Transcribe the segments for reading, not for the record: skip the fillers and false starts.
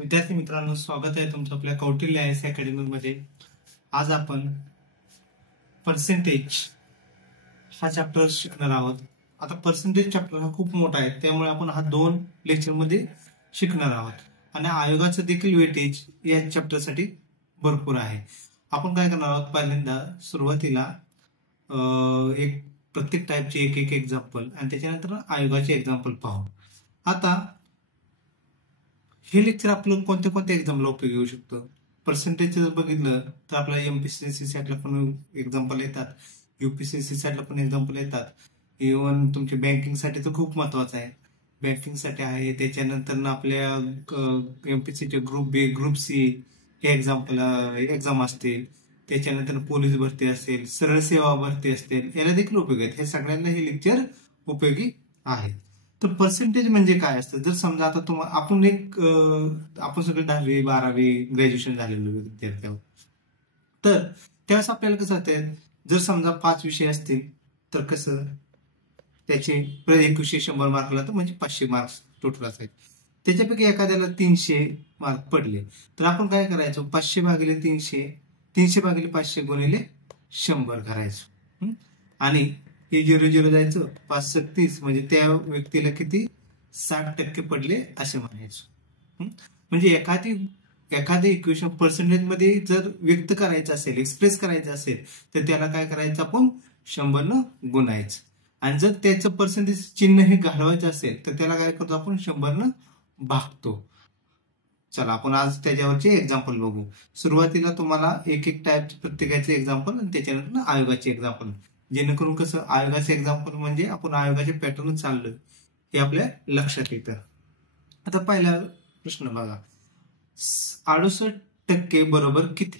विद्यार्थी मित्रांनो, स्वागत आहे तुमचं आपल्या कौटिल्य आय एस अकॅडमी मध्ये. आज आपण पर्सेंटेज हा चॅप्टर शिकणार आहोत. आता पर्सेंटेज चॅप्टर हा खूप मोठा आहे, त्यामुळे आपण हा 2 लेक्चर मध्ये शिकणार आहोत आणि आयोगाचं देखील वेटेज या चॅप्टरसाठी भरपूर आहे. आपण काय करणार आहोत, पहिल्यांदा सुरुवातीला एक प्रत्येक टाईपचे एक एक्झाम्पल आणि त्याच्यानंतर आयोगाचे एक्झाम्पल पाहू. आता हे लेक्चर आपलं कोणत्या कोणत्या एक्झामला उपयोगी येऊ शकतं. पर्सेंटेज जर बघितलं तर आपल्याला एमपीसीसी साईडला पण एक्झाम्पल येतात, यूपीसीसी साईडला पण एक्झाम्पल येतात. इव्हन तुमच्या बँकिंगसाठी तर खूप महत्वाचं आहे, बँकिंगसाठी आहे. त्याच्यानंतर आपल्या एमपीसीचे ग्रुप बी, ग्रुप सी हे एक्झाम असतील. त्याच्यानंतर पोलीस भरती असेल, सरळ सेवा भरती असतील, याला देखील उपयोगी आहेत. हे सगळ्यांना हे लेक्चर उपयोगी आहे. तर पर्सेंटेज म्हणजे काय असतं, जर समजा आता आपण सगळे 10वी 12वी ग्रॅज्युएशन झालेलो विद्यार्थी आहोत, तर त्यावेळेस आपल्याला कसं असतं, जर समजा 5 विषय असतील तर कसं त्याचे एक विषय 100 मार्कला, तर म्हणजे 500 मार्क्स टोटल असायचे. त्याच्यापैकी एखाद्याला 300 मार्क पडले तर आपण काय करायचो, 500 भागिले 300, 300 भागिले 500 गुणिले 100 करायचो. आणि हे 0 जायचं, 5 × 30 म्हणजे त्या व्यक्तीला किती 60% पडले असे म्हणायचो. म्हणजे एखादे इक्वेशन पर्सेंटेज मध्ये जर व्यक्त करायचं असेल, एक्सप्रेस करायचं असेल, तर त्याला काय करायचं, आपण 100 न गुणायचं. आणि जर त्याचं पर्सेंटेज चिन्ह हे घालवायचं असेल तर त्याला काय करतो, आपण 100 न भागतो. चला आपण आज त्याच्यावरचे एक्झाम्पल बघू. सुरुवातीला तुम्हाला एक टाईप प्रत्येकाचे एक्झाम्पल आणि त्याच्यानंतर आयोगाचे एक्झाम्पल, जेणेकरून कसं आयोगाचे एक्झाम्पल म्हणजे आपण आयोगाचे पॅटर्न चाललोय हे आपल्या लक्षात येतं. आता पहिला प्रश्न बघा, 68% बरोबर किती?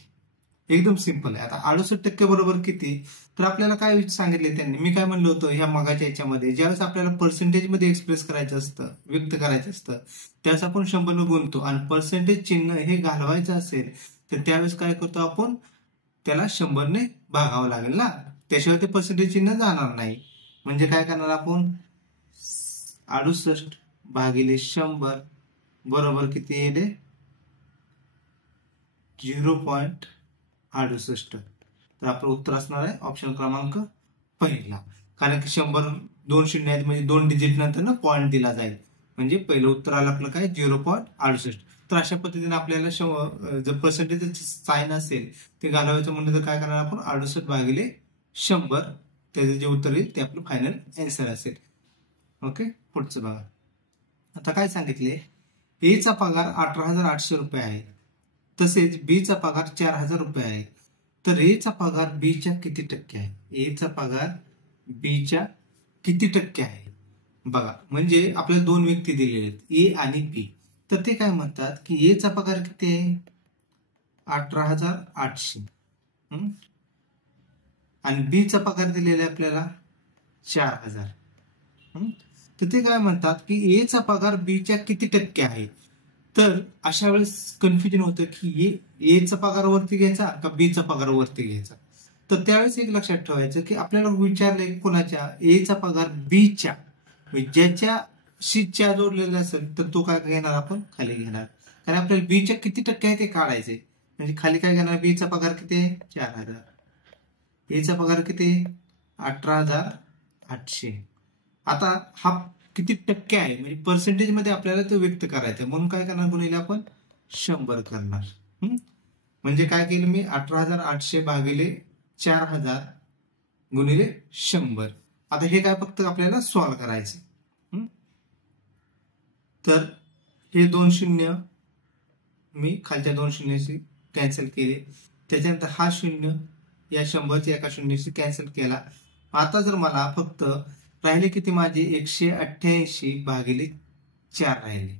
एकदम सिंपल आहे. आता 68% बरोबर किती, तर आपल्याला काय सांगितले त्यांनी, मी काय म्हणलं होतं ह्या मगाच्या याच्यामध्ये, ज्यावेळेस आपल्याला पर्सेंटेज मध्ये एक्सप्रेस करायचं असतं, व्यक्त करायचं असतं, त्यावेळेस आपण 100 न गुणतो. आणि पर्सेंटेज चिन्ह हे घालवायचं असेल तर त्यावेळेस काय करतो, आपण त्याला 100 ने भागावं लागेल ना, त्याशिवाय ते पर्सेंटेज चिन्ह जाणार नाही. म्हणजे काय करणार आपण, 68 भागिले 100 बरोबर किती येईल, 0.68. तर आपलं उत्तर असणार आहे ऑप्शन क्रमांक पहिला. कारण की 100 2 शून्य आहेत, म्हणजे 2 डिजिट नंतर ना पॉईंट दिला जाईल, म्हणजे पहिलं उत्तर आलं आपलं काय 0.68. तर अशा पद्धतीने आपल्याला जर पर्सेंटेज साइन असेल ते घालवायचं म्हणलं तर काय करणार आपण, 68 भागिले 100, त्याचं जे उत्तर येईल ते आपलं फायनल आन्सर असेल. ओके, पुढचं बघा. आता काय सांगितले, ए चा पगार 18,800 रुपये आहे, तसेच बी चा पगार 4,000 रुपये आहे. तर ए चा पगार बी च्या किती टक्के आहे? ए चा पगार बी च्या किती टक्के आहे? बघा, म्हणजे आपल्याला 2 व्यक्ती दिलेले आहेत, ए आणि बी. तर ते काय म्हणतात की ए चा पगार किती आहे, 18,800, आणि बी चा पगार दिलेला आहे आपल्याला 4,000. तर ते काय म्हणतात की ए चा पगार बी च्या किती टक्के आहे. तर अशा वेळेस कन्फ्युजन होतं की ए चा पगार वरती घ्यायचा का बी चा पगार वरती घ्यायचा. तर त्यावेळेस एक लक्षात ठेवायचं की आपल्याला विचारलंय कोणाच्या, ए चा पगार बी च्या, ज्याच्याशी च्या जोडलेला असेल तर तो काय घेणार, आपण खाली घेणार. कारण आपल्याला बी च्या किती टक्के आहे ते काढायचे. म्हणजे खाली काय घेणार, बी चा पगार किती आहे 4,000, ए चा पगार किती आहे 18,800. आता हा किती टक्के आहे, म्हणजे पर्सेंटेज मध्ये आपल्याला ते व्यक्त करायचं, म्हणून काय करणार, गुणिले आपण 100 करणार. म्हणजे काय केलं मी, 18,800 भागिले 4,000 गुणिले 100. आता हे काय फक्त आपल्याला सॉल्व्ह करायचं. तर हे 2 शून्य मी खालच्या 2 शून्याशी कॅन्सल केले, त्याच्यानंतर हा 0 या 100च्या एका शून्याशी कॅन्सल केला. आता जर मला फक्त राहिले किती, माझे 188 भागिले 4 राहिले,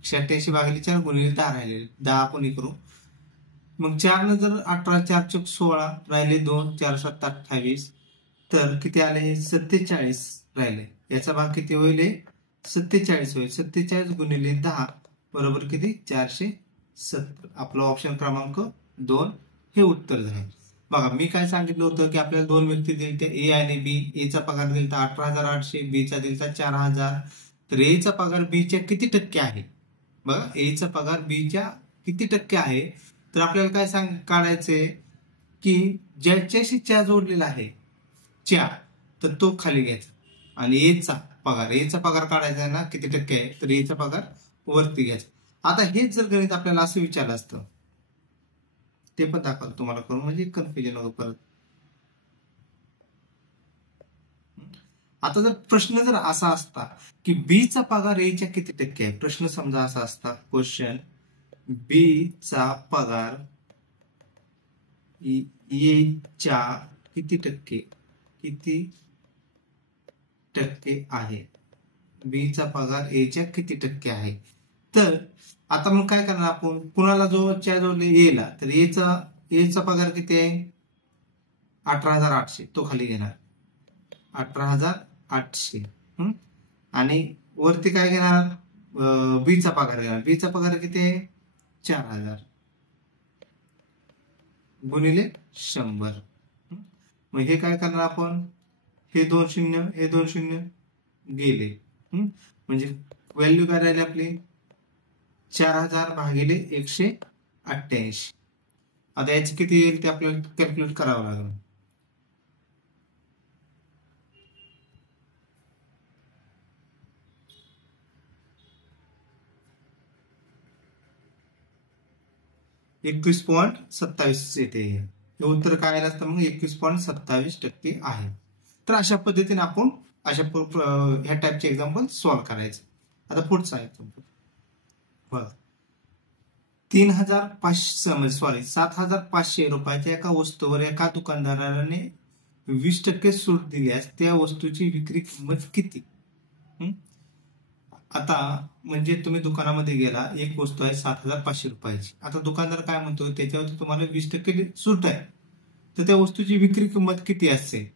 188 भागिले 4 गुणिले 10 राहिले, 10 आपण करू. मग 4 न जर 18, 4 × 16 राहिले 2, 4 × 7 28, तर किती आले 47 राहिले. याचा भाग किती होईल, 47 होईल. 47 गुणिले 10 बरोबर किती 470. आपलं ऑप्शन क्रमांक 2 हे उत्तर झालं. बघा, मी काय सांगितलं होतं की आपल्याला 2 व्यक्ती दिले, ए आणि बी. ए चा पगार दिलता 18,800, बी चा दिलता 4,000. तर ए चा पगार बी च्या किती टक्के आहे बघा, एचा पगार बीच्या किती टक्के आहे, तर आपल्याला काय काढायचंय की ज्याच्याशी च्या जोडलेला आहे च्या, तर तो खाली घ्यायचा आणि एचा पगार काढायचा आहे ना, किती टक्के आहे, तर एचा पगार वरती घ्यायचा. आता हेच जर गणित आपल्याला असं विचारलं असतं, ते पण दाखवतो तुम्हाला करून, म्हणजे कन्फ्युजन होतं परत. आता जर प्रश्न जर असा असता की बी चा पगार ए च्या किती टक्के आहे, प्रश्न समजा असा असता, क्वेश्चन बी चा पगार ए च्या किती टक्के आहे, बी चा पगार ए च्या किती टक्के आहे. तर आता मग काय करणार आपण, कुणाला च्या जोडले एला, तर एचा पगार किती आहे, 18,800, तो खाली घेणार 18,800. आणि वरती काय घेणार, बीचा पगार घेणार, बीचा पगार किती आहे 4,000 गुणिले 100. मग हे काय करणार आपण, हे 2 शून्य गेले, म्हणजे व्हॅल्यू काय राहिली आपली 4,000 भागिले 188. आता याची किती येईल ते आपल्याला कॅल्क्युलेट करावं लागेल. ,27 येते. हे उत्तर काय आलं असतं मग 21.27% आहे. तर अशा पद्धतीने आपण ह्या टाईपचे एक्झाम्पल सॉल्व्ह करायचे. आता पुढचा एक्झाम्पल बघा, 7,500 रुपयाच्या एका वस्तूवर एका दुकानदाराने 20% सूट दिल्यास त्या वस्तूची विक्री किंमत किती. आता म्हणजे तुम्ही दुकानामध्ये गेला, एक वस्तू आहे 7,500 रुपयाची. आता दुकानदार काय म्हणतो, त्याच्यावरती तुम्हाला 20% सूट आहे, तर त्या वस्तूची विक्री किंमत किती असते.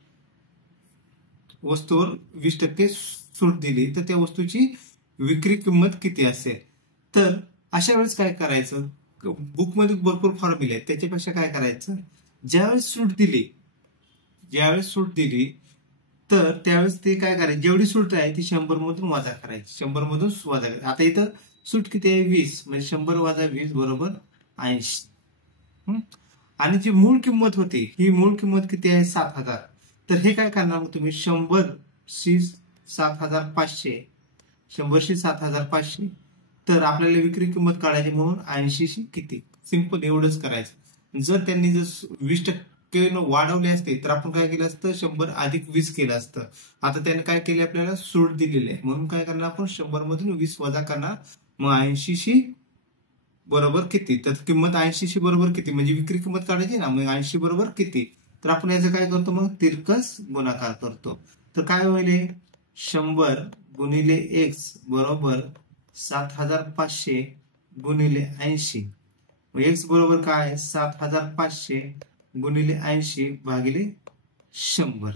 वस्तूवर 20% सूट दिली तर त्या वस्तूची विक्री किंमत किती असेल. तर अशा वेळेस काय करायचं, बुकमध्ये भरपूर फॉर्म्युले आहेत, त्याच्यापेक्षा काय करायचं, ज्यावेळेस सूट दिली तर त्यावेळेस ते काय करायचं, जेवढी सूट आहे ती 100 मधून वजा करायची, 100 मधून वजा करायची. आता इथं सूट किती आहे 20, म्हणजे 100 वजा 20 बरोबर 80. आणि जी मूळ किंमत होती, ही मूळ किंमत किती आहे 7,000. तर हे काय करणार मग तुम्ही, 100शी 7,500, तर आपल्याला विक्री किंमत काढायची म्हणून 80शी किती, सिंपल एवढंच करायचं. जर त्यांनी जर 20% वाढवले असते तर आपण काय केलं असतं, 100 अधिक 20 केलं असतं. आता त्याने काय केले, आपल्याला सूट दिलेली आहे म्हणून काय करणार आपण, 100 मधून 20 वजा करणार, मग 80शी बरोबर किती, तर किंमत 80शी बरोबर किती, म्हणजे विक्री किंमत काढायची ना, मग 80 बरोबर किती. तर आपण याचं काय करतो, मग तिरकस गुणाकार करतो. तर काय होईल, 100 गुणिले एक्स बरोबर 7,500 गुणिले 80. मग एक्स बरोबर काय, 7,500 गुणिले 80 भागिले 100.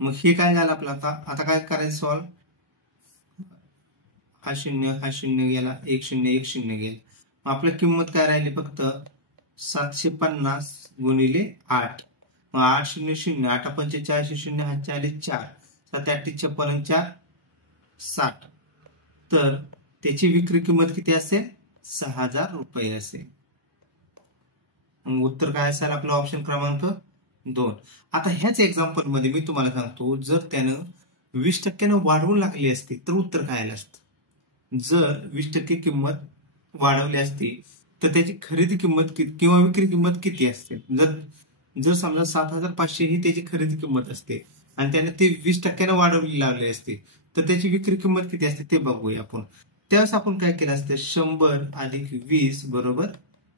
मग हे काय झालं आपलं. आता काय करायचं सॉल्व, हा शून्य गेला, 1 गेला. मग आपल्या किंमत काय राहिली फक्त 750 गुणिले 8. मग 8 0 0, 8 पंचे 400, 0 हा 4 4, 7 8 56 4 60. तर त्याची विक्री किंमत किती असेल, 6,000 रुपये असेल. मग उत्तर काय असेल आपलं, ऑप्शन क्रमांक 2. आता ह्याच एक्झाम्पल मध्ये मी तुम्हाला सांगतो, जर त्यानं 20% वाढवून लागली असती तर उत्तर काय आलं असतं. जर 20% किंमत वाढवली असती तर त्याची खरेदी किंमत किंवा विक्री किंमत किती असते. जर समजा 7,500 ही त्याची खरेदी किंमत असते आणि त्याने ते 20% वाढवली लागली असते, तर त्याची विक्री किंमत किती असते ते बघूया आपण. त्यावेळेस आपण काय केलं असतं, 100 अधिक 20 बरोबर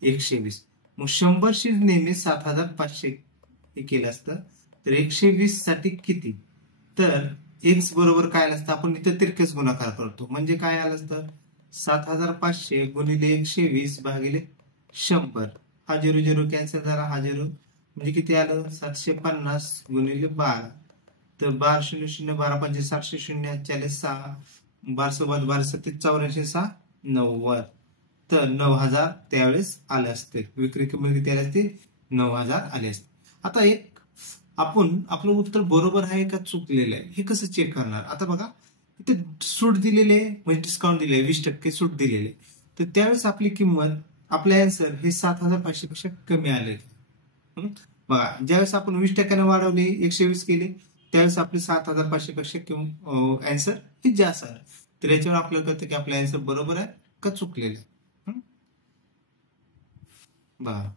120. मग 100शी नेहमी 7,500 हे केलं असतं, तर 120 साठी किती, तर एक्स बरोबर काय आलं असतं, आपण इथं तिरकेस गुणाकार करतो, म्हणजे काय आलं असतं, 7,500 गुणिले 120 भागिले 100. हा 0 0 कॅन्सल झाला, हा 0, म्हणजे किती आलं, 750 गुणिले 12. तर 12 0 0, 12 पंचे 700, 0 40 6, 12 सोबत 12 7 84 6 90. तर 9,000 त्यावेळेस आले असते, विक्री किंमत किती आली असते, 9,000 आले असते. आता एक आपण आपलं उत्तर बरोबर आहे का चुकलेलं आहे हे कसं चेक करणार? आता बघा इथे सूट दिलेले आहे, म्हणजे डिस्काउंट दिले 20% सूट दिलेले, तर त्यावेळेस आपली किंमत, आपलं आन्सर हे 7,500 पेक्षा कमी आले. बघा ज्यावेळेस आपण 20% वाढवले 120 केले, त्यावेळेस आपले 7,500 पेक्षा आन्सर हे जास्त आलं. तर याच्यावर आपल्याला कळतं की आपलं आन्सर बरोबर आहे का चुकलेलं आहे. बघा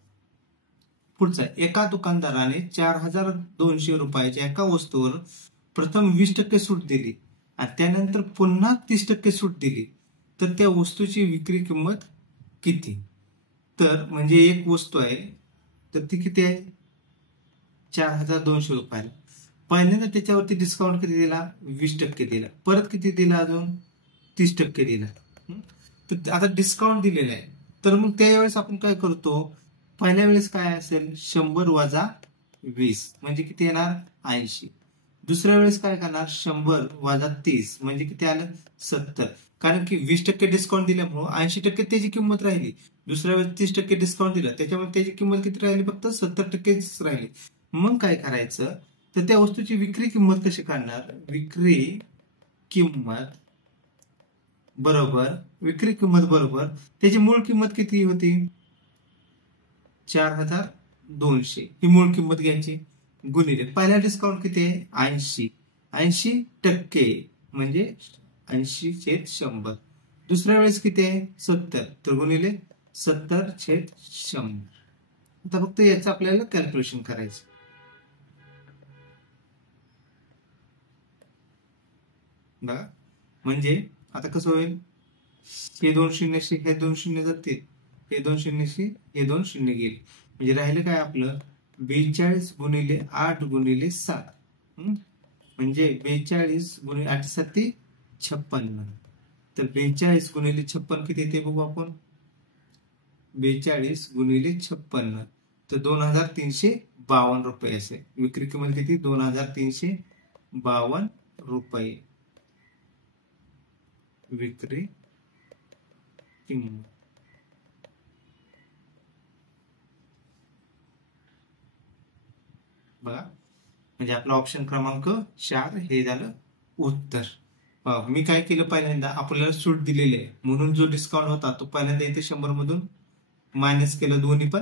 पुढचा, एका दुकानदाराने 4,200 रुपयाच्या एका वस्तूवर प्रथम 20% सूट दिली आणि त्यानंतर पुन्हा 30% सूट दिली, तर त्या वस्तूची विक्री किंमत किती? तर म्हणजे एक वस्तू आहे, तर ती किती आहे? 4,200 रुपयाला. पहिल्यांदा त्याच्यावरती डिस्काउंट किती दिला? 20% दिला. परत किती दिला? अजून 30% दिला. तर आता डिस्काउंट दिलेला आहे, तर मग त्यावेळेस आपण काय करतो? पहिल्या वेळेस काय असेल? 100 वजा 20 म्हणजे किती येणार? 80. दुसऱ्या वेळेस काय करणार? 100 वजा 30 म्हणजे किती आलं? 70. कारण की 20% डिस्काउंट दिल्यामुळे 80% त्याची किंमत राहिली. दुसऱ्या वेळेस 30% डिस्काउंट दिलं, त्याच्यामुळे त्याची किंमत किती राहिली? फक्त 70%च राहिली. मग काय करायचं? तर त्या वस्तूची विक्री किंमत कशी काढणार? विक्री किंमत बरोबर त्याची मूळ किंमत किती होती? 4,200 ही मूळ किंमत घ्यायची, गुणिले पहिला डिस्काउंट किती आहे? 80. 80% म्हणजे 80/100. दुसऱ्या वेळेस किती आहे? 70. तर गुणिले 70/100. आता फक्त याचं आपल्याला कॅल्क्युलेशन करायचं. बघा म्हणजे आता कसं होईल? हे 2 शून्यशी हे 2 शून्य जातील, हे 2 शून्यशी हे 2 शून्य गेले, म्हणजे राहिलं काय आपलं? 42 गुणिले 8 गुणिले 7, म्हणजे 42 गुणिले 8 7 56. तर 42 गुणिले 56 किती येते बघू आपण? 42 गुणिले 56 तर 2,352 रुपये असेल. विक्री किंमत किती? 2,352 रुपये विक्री किंमत. बघा म्हणजे आपला ऑप्शन क्रमांक 4 हे झालं उत्तर. मी काय केलं? पहिल्यांदा आपल्याला सूट दिलेली आहे म्हणून जो डिस्काउंट होता तो पहिल्यांदा इथे 100 मधून मायनस केलं दोन्ही पण,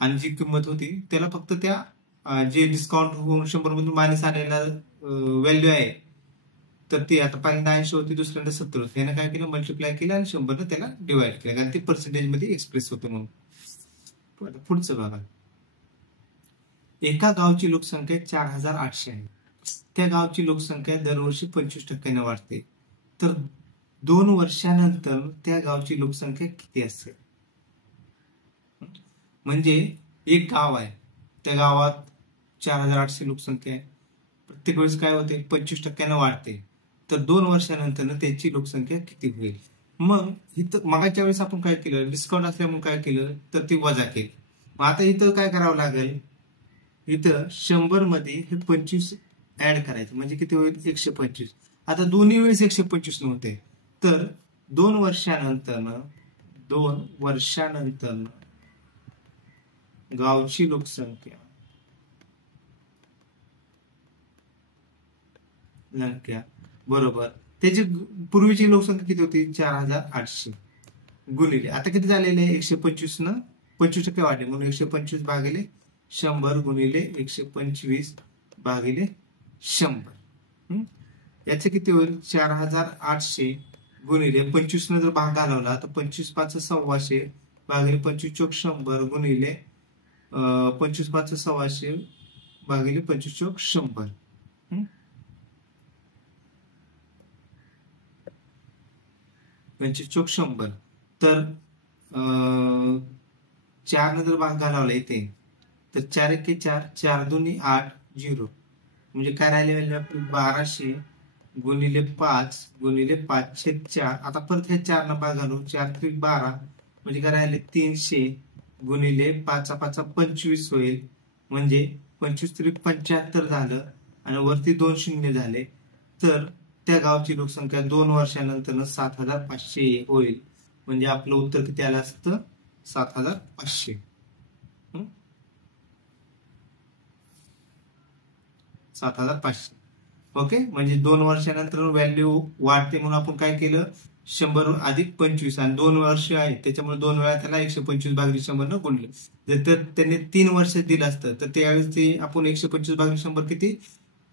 आणि जी किंमत होती त्याला फक्त त्या जे डिस्काउंट होऊन 100 मधून मायनस आलेला व्हॅल्यू आहे, तर ती आता पहिल्यांदा 80 होती, दुसऱ्यांदा 70 होती. त्यानं काय केलं? मल्टिप्लाय केलं आणि 100 त्याला डिवाइड केलं, कारण ती पर्सेंटेज मध्ये एक्सप्रेस होते म्हणून. पुढचं बघा, एका गावची लोकसंख्या 4,800 आहे. त्या गावची लोकसंख्या दरवर्षी 25% वाढते, तर 2 वर्षानंतर त्या गावची लोकसंख्या किती असेल? म्हणजे एक गाव आहे, त्या गावात 4,800 लोकसंख्या आहे, प्रत्येक वेळेस काय होते? 25% वाढते, तर 2 वर्षानंतर त्याची लोकसंख्या किती होईल? मग इथं मागाच्या वेळेस आपण काय केलं? डिस्काउंट असल्यामुळे काय केलं? तर ती वजा केली. मग आता इथं काय करावं लागेल? इथं 100 मध्ये हे 25 ऍड करायचं, म्हणजे किती होईल? 125. आता दोन्ही वेळेस 125 नव्हते, तर 2 वर्षानंतर गावची लोकसंख्या बरोबर त्याची पूर्वीची लोकसंख्या किती होती? 4,800 गुणिले आता किती झालेले आहे? 125 न 25% वाढले म्हणून 125 भागिले 100 गुणिले 125 भागिले 100. याचे किती होईल? 4,800 गुणिले 25 न जर भाग घालवला तर 25 5 1,600 भागिले 25 चोक 100 गुणिले 25 5 1,600 भागिले 25 चोक 100. 25 चोक 100. तर 4 न जर भाग घालवला इथे तर 4 1 4 4 2 8 0, म्हणजे काय राहिले? आपली 1200 गुणिले 5 गुणिले 5/4. आता परत हे 4 न भाग घालू, 4 3 12 म्हणजे काय राहिले? 300 गुणिले 5 5 25 होईल, म्हणजे 25 3 75 झालं आणि वरती 2 शून्य झाले, तर त्या गावची लोकसंख्या 2 वर्षानंतर 7,500 होईल. म्हणजे आपलं उत्तर किती आलं असतं? 7,500. 7,500. ओके, म्हणजे 2 वर्षानंतर व्हॅल्यू वाढते म्हणून आपण काय केलं, 100 अधिक 25 आणि 2 वर्ष आहे त्याच्यामुळे 2 वेळा त्याला 125 भागिले 100 न गुणले. जर त्याने 3 वर्ष दिलं असतं तर त्यावेळेस ते आपण 125 भागिले 100 किती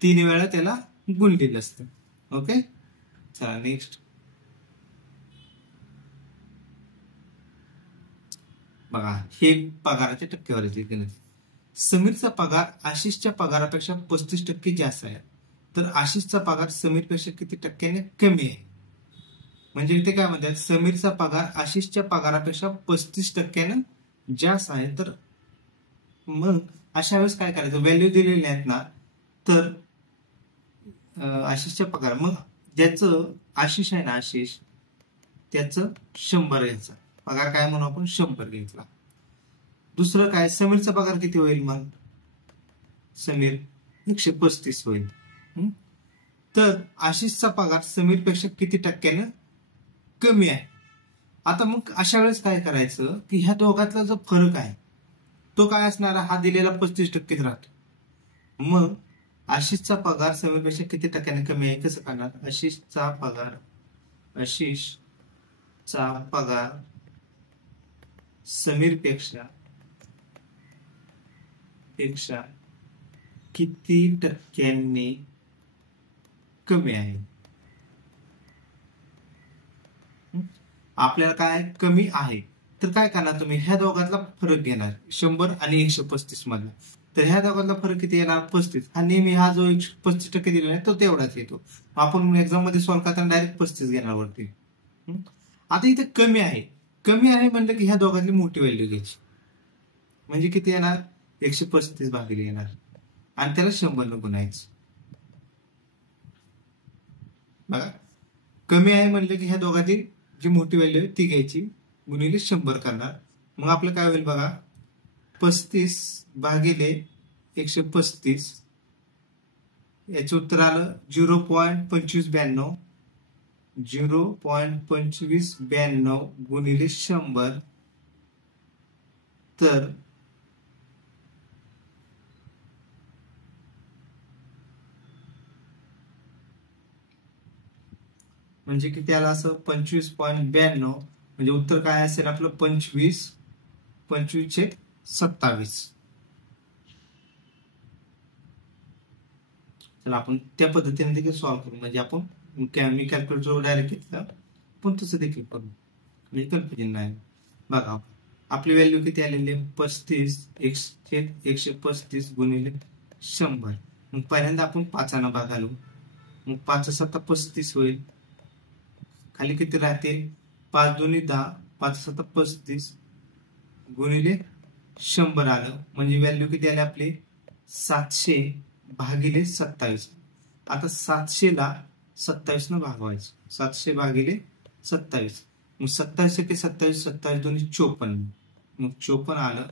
3 वेळा त्याला गुणलेलं असतं. ओके, चला नेक्स्ट बघा, हे पगाराच्या टक्केवारीचे गणित. समीरचा पगार आशिषच्या पगारापेक्षा 35% जास्त आहे, तर आशिषचा पगार समीरपेक्षा किती टक्क्याने कमी आहे. म्हणजे इथे काय म्हणतात, समीरचा पगार आशिषच्या पगारापेक्षा 35% जास्त आहे. तर मग अशा वेळेस काय करायचं, व्हॅल्यू दिलेली आहेत ना, तर आशिषच्या पगार, मग ज्याचं आशिष आहे ना, आशिष त्याचं 100 घ्यायचा पगार, काय म्हणून आपण 100 घेतला. दुसरं काय, समीरचा पगार किती होईल, मग समीर 135 होईल. तर आशिषचा पगार समीरपेक्षा किती टक्क्यानं कमी आहे. आता मग अशा वेळेस काय करायचं की ह्या दोघातला जो फरक आहे तो काय असणार, हा दिलेला 35%च राहतो. मग आशिषचा पगार समीरपेक्षा किती टक्क्याने कमी आहे, कसं करणार, आशिषचा पगार समीरपेक्षा किती टक्क्यांनी कमी आहे. आपल्याला काय कमी आहे, तर काय करणार तुम्ही, ह्या दोघातला फरक घेणार 100 आणि 135 मधला. तर ह्या दोघातला फरक किती येणार, 35. हा नेहमी हा जो 35% दिलेला आहे तो तेवढाच येतो. आपण एक्झाम मध्ये सॉल्व्ह करताना डायरेक्ट 35 घेणार वरती. आता इथे कमी आहे म्हणलं की ह्या दोघातली मोठी व्हॅल्यू घ्यायची, म्हणजे किती येणार, 135 भागिले येणार आणि त्याला 100 न गुणायचं. बघा, कमी आहे म्हणलं की ह्या दोघातील जी मोठी व्हॅल्यू आहे ती घ्यायची, गुणिले 100 करणार. मग आपलं काय होईल बघा, 35 भागिले 135, याचं उत्तर आलं 0.2592. 0.2592 गुणिले 100, तर म्हणजे किती आलं असं 25.92, म्हणजे उत्तर काय असेल आपलं 25/27. चला आपण त्या पद्धतीने देखील सॉल्व्ह करू, म्हणजे आपण मी कॅल्क्युलेटर डायरेक्ट घेतलं पण तसं देखील करू, म्हणजे कन्फ्युजन नाही. बघा आपली व्हॅल्यू किती आलेली आहे, 35/135 गुणिले 100. मग पहिल्यांदा आपण 5 भाग घालू, मग 5×7 35 होईल, खाली किती राहतील, 5×2 10, 5×7 35 गुणिले 100 आलं, म्हणजे व्हॅल्यू किती आली आपली 700 भागिले 27. आता 700 ला 27 न भागवायचं, 700 भागिले 27, मग 27 × 27, 27 2 54, मग 54 आलं,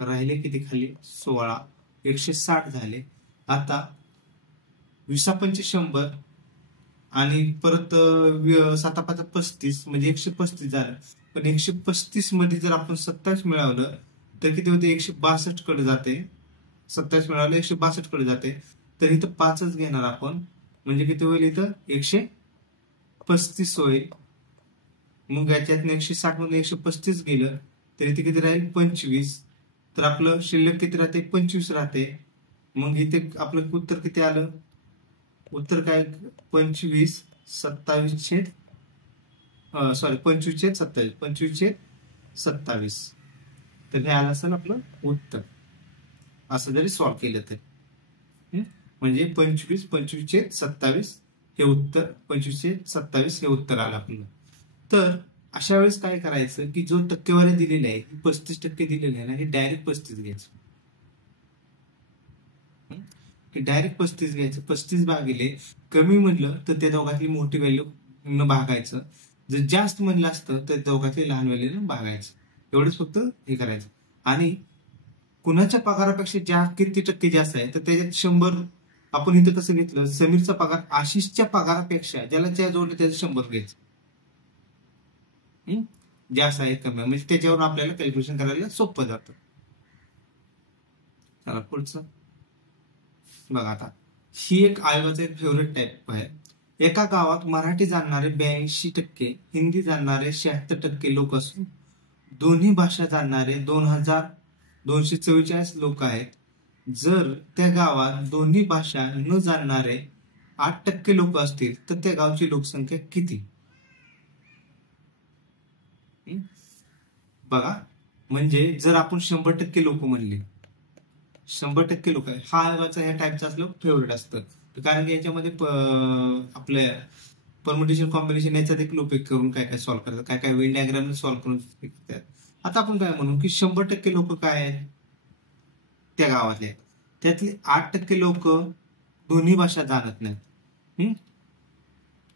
राहिले किती खाली 16, 160 झाले. आता 20×5 100 आणि परत 7×5 35, म्हणजे 135 झालं. पण 135 मध्ये जर आपण 27 मिळवलं तर किती होते, 162 कडे जाते. 27 मिळवलं 162 कडे जाते, तर इथं 5च घेणार आपण, म्हणजे किती होईल, इथं 135 होईल. मग याच्यात 160 मधून 135 गेलं तर इथे किती राहील 25, तर आपलं शिल्लक किती राहते 25 राहते. मग इथे आपलं उत्तर किती आलं, उत्तर काय 25/27, 25/27. तर हे आलं असेल आपलं उत्तर, असं जरी सॉल्व्ह केलं तर. म्हणजे 25/27 हे उत्तर, 25/27 हे उत्तर आलं आपलं. तर अशा वेळेस काय करायचं की जो टक्केवारी दिलेली आहे 35% दिलेली आहे ना, हे डायरेक्ट 35 घ्यायचं, डायरेक्ट 35 घ्यायचं. 35 भागिले कमी म्हणलं तर त्या दोघातली मोठी व्हॅल्यू न भागायचं, जर जास्त म्हणलं असतं तर दोघातली लहान व्हॅल्यू न भागायचं. एवढंच फक्त हे करायचं. आणि कुणाच्या पगारापेक्षा किती टक्के जास्त आहे तर त्याच्यात 100. आपण इथं कसं घेतलं, समीरचा पगार आशिषच्या पगारापेक्षा ज्याला त्या जोडलं त्याचं 100 घ्यायचं, जास्त आहे कमी, म्हणजे त्याच्यावरून आपल्याला कॅल्क्युलेशन करायला सोपं जातं. चला पुढचं बघा, आता ही एक आयोगाचा एक फेवरेट टाईप आहे. एका गावात मराठी जाणणारे 82%, हिंदी जाणणारे 76% लोक असून दोन्ही भाषा जाणणारे 2244 लोक आहेत. जर त्या गावात दोन्ही भाषा न जाणणारे 8% लोक असतील तर त्या गावची लोकसंख्या किती? बघा, म्हणजे जर आपण 100% लोक म्हणले, 100% लोक आहे, हा आयोगाचा ह्या टाईपचा असलं फेवरेट असतं. कारण की याच्यामध्ये आपल्या परम्युटेशन कॉम्बिनेशन याचा देखील उपयोग करून काय काय सॉल्व्ह करतात, काय काय वेन डायग्राम सॉल्व्ह करून करतात. आता आपण काय म्हणू की 100% लोक काय आहेत त्या गावातले, त्यातले 8% लोक दोन्ही भाषा जाणत नाहीत.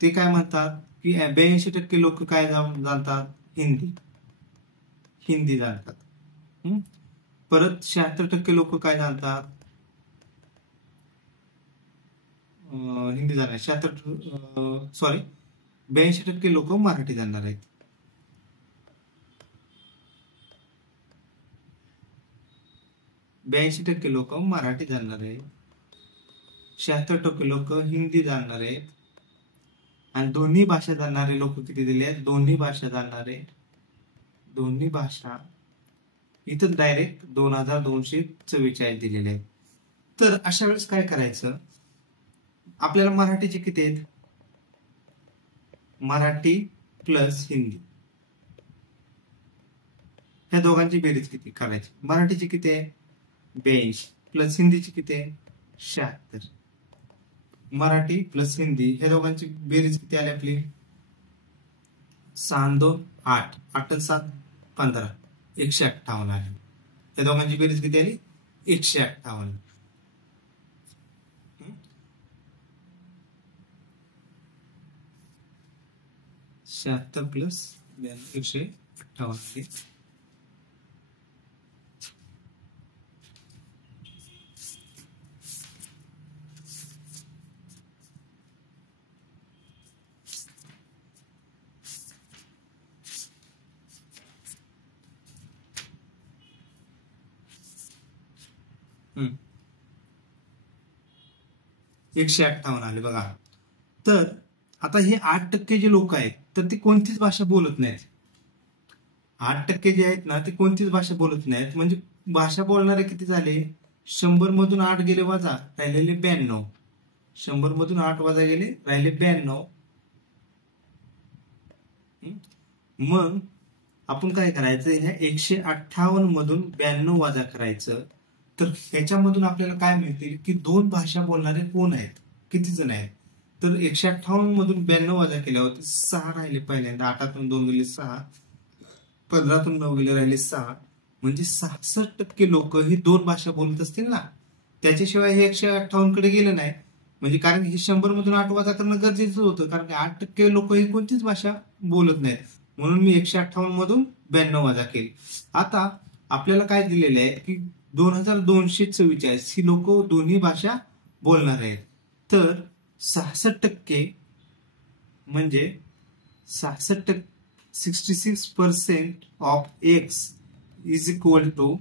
ते काय म्हणतात की 82% लोक काय जाणतात, हिंदी जाणतात. परत 76% लोक काय जाणतात, हिंदी जाणार. 82% लोक मराठी जाणणार आहेत. 82% लोक मराठी जाणणार आहेत, 76% लोक हिंदी जाणणार आहेत. आणि दोन्ही भाषा जाणणारे लोक किती दिले आहेत? दोन्ही भाषा इथं डायरेक्ट 2244 दिलेले आहेत. तर अशा वेळेस काय करायचं, आपल्याला मराठीचे किती आहेत? मराठी प्लस हिंदी, ह्या दोघांची बेरीज किती करायची? मराठीची किती आहे? 82 प्लस हिंदीची किती आहे? 76. मराठी प्लस हिंदी ह्या दोघांची बेरीज किती आली आपली? 6 2 8, 8 7 15, 158 आली. त्या दोघांची बेरीज किती आली? 158. 76 प्लस 158 आली. हम्म 158 आले बघा. तर आता हे 8% जे लोक आहेत तर ते कोणतीच भाषा बोलत नाहीत. 8% जे आहेत ना ते कोणतीच भाषा बोलत नाहीत. म्हणजे भाषा बोलणारे किती झाले? 100 मधून 8 गेले वजा, राहिलेले 92. 100 मधून 8 वजा गेले, राहिले 92. मग आपण काय करायचं, ह्या 158 मधून 92 वजा करायचं. तर ह्याच्यामधून आपल्याला काय मिळतील की दोन भाषा बोलणारे कोण आहेत, किती जण आहेत. तर 158 मधून 92 वजा केल्यावर 6 राहिले पहिल्यांदा. 8तून 2 गेले 6, 15तून 9 गेले, राहिले 6. म्हणजे 66% लोक ही दोन भाषा बोलत असतील ना, त्याच्याशिवाय हे 158 कडे गेलं नाही. म्हणजे कारण हे 100 मधून 8 वजा करणं गरजेचं होतं, कारण की 8% लोक ही कोणतीच भाषा बोलत नाहीत. म्हणून मी 158 मधून 92 वजा केली. आता आपल्याला काय दिलेलं आहे की 2244 ही लोक दोन्ही भाषा बोलणार आहेत. तर 66% म्हणजे 66% of X is equal to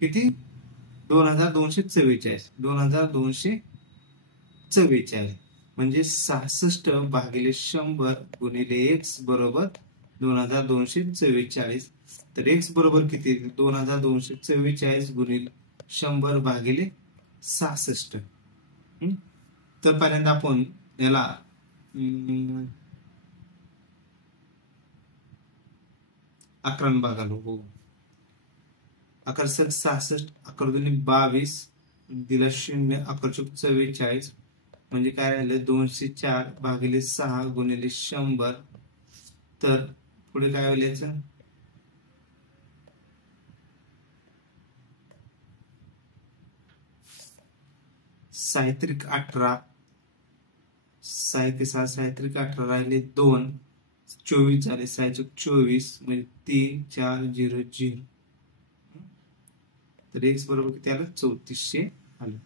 किती? 2244. 2244 म्हणजे 66 भागिले 100 गुणिले एक्स बरोबर 2244. तर एक्स बरोबर किती? 2244 गुणिले 100 भागिले 66. तर पहिल्यांदा आपण याला 11 भागालो. हो, 11 66, 11 दुनी 22, दिला 0, 11 44. म्हणजे काय राहिलं? 204 भागिले 6 गुणिले 100. तर पुढे काय होईल याचं? साहित्रिक 18, 6 18 राहिले 2, 24 झाले, 6 24 म्हणजे 3 4 0 0. तर एक्स बरोबर किती आलं? 3400 आलं.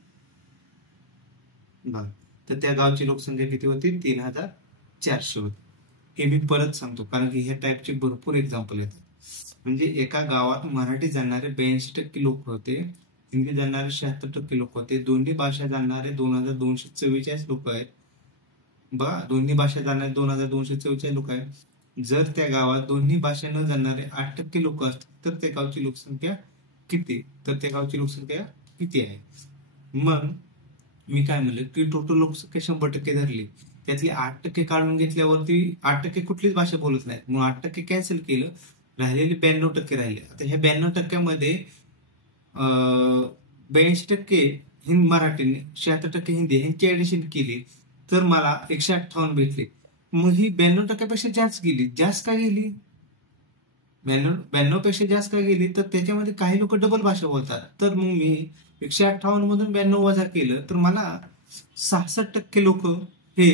बघा, तर त्या गावची लोकसंख्या किती होती? 3400 होती. हे मी परत सांगतो कारण की ह्या टाईपचे भरपूर एक्झाम्पल येतात. म्हणजे एका गावात मराठी जाणणारे 82% लोक होते, हिंदी जाणणारे 76% लोक होते. दोन्ही भाषा जाणणारे 2244 लोक आहेत. बघा, दोन्ही भाषा जाणणारे 2244 लोक आहेत. जर त्या गावात दोन्ही भाषा न जाणणारे 8% लोक असतील तर त्या गावची लोकसंख्या किती? तर त्या गावची लोकसंख्या किती आहे? मग मी काय म्हणलं की टोटल लोकसंख्या 100% धरली, त्यातली 8% काढून घेतल्यावरती 8% कुठलीच भाषा बोलत नाहीत, मग 8% कॅन्सल केलं, राहिलेले 92% राहिले. आता ह्या 92%मध्ये 82% मराठी, 76% हिंदी ह्यांची ऍडिशन केली तर मला 158 भेटले. मग ही 92% जास्त गेली. जास्त का गेली? 92 जास्त का गेली? तर त्याच्यामध्ये काही लोक डबल भाषा बोलतात. तर मग मी 158 मधून 92 वजा केलं तर मला 66% लोक हे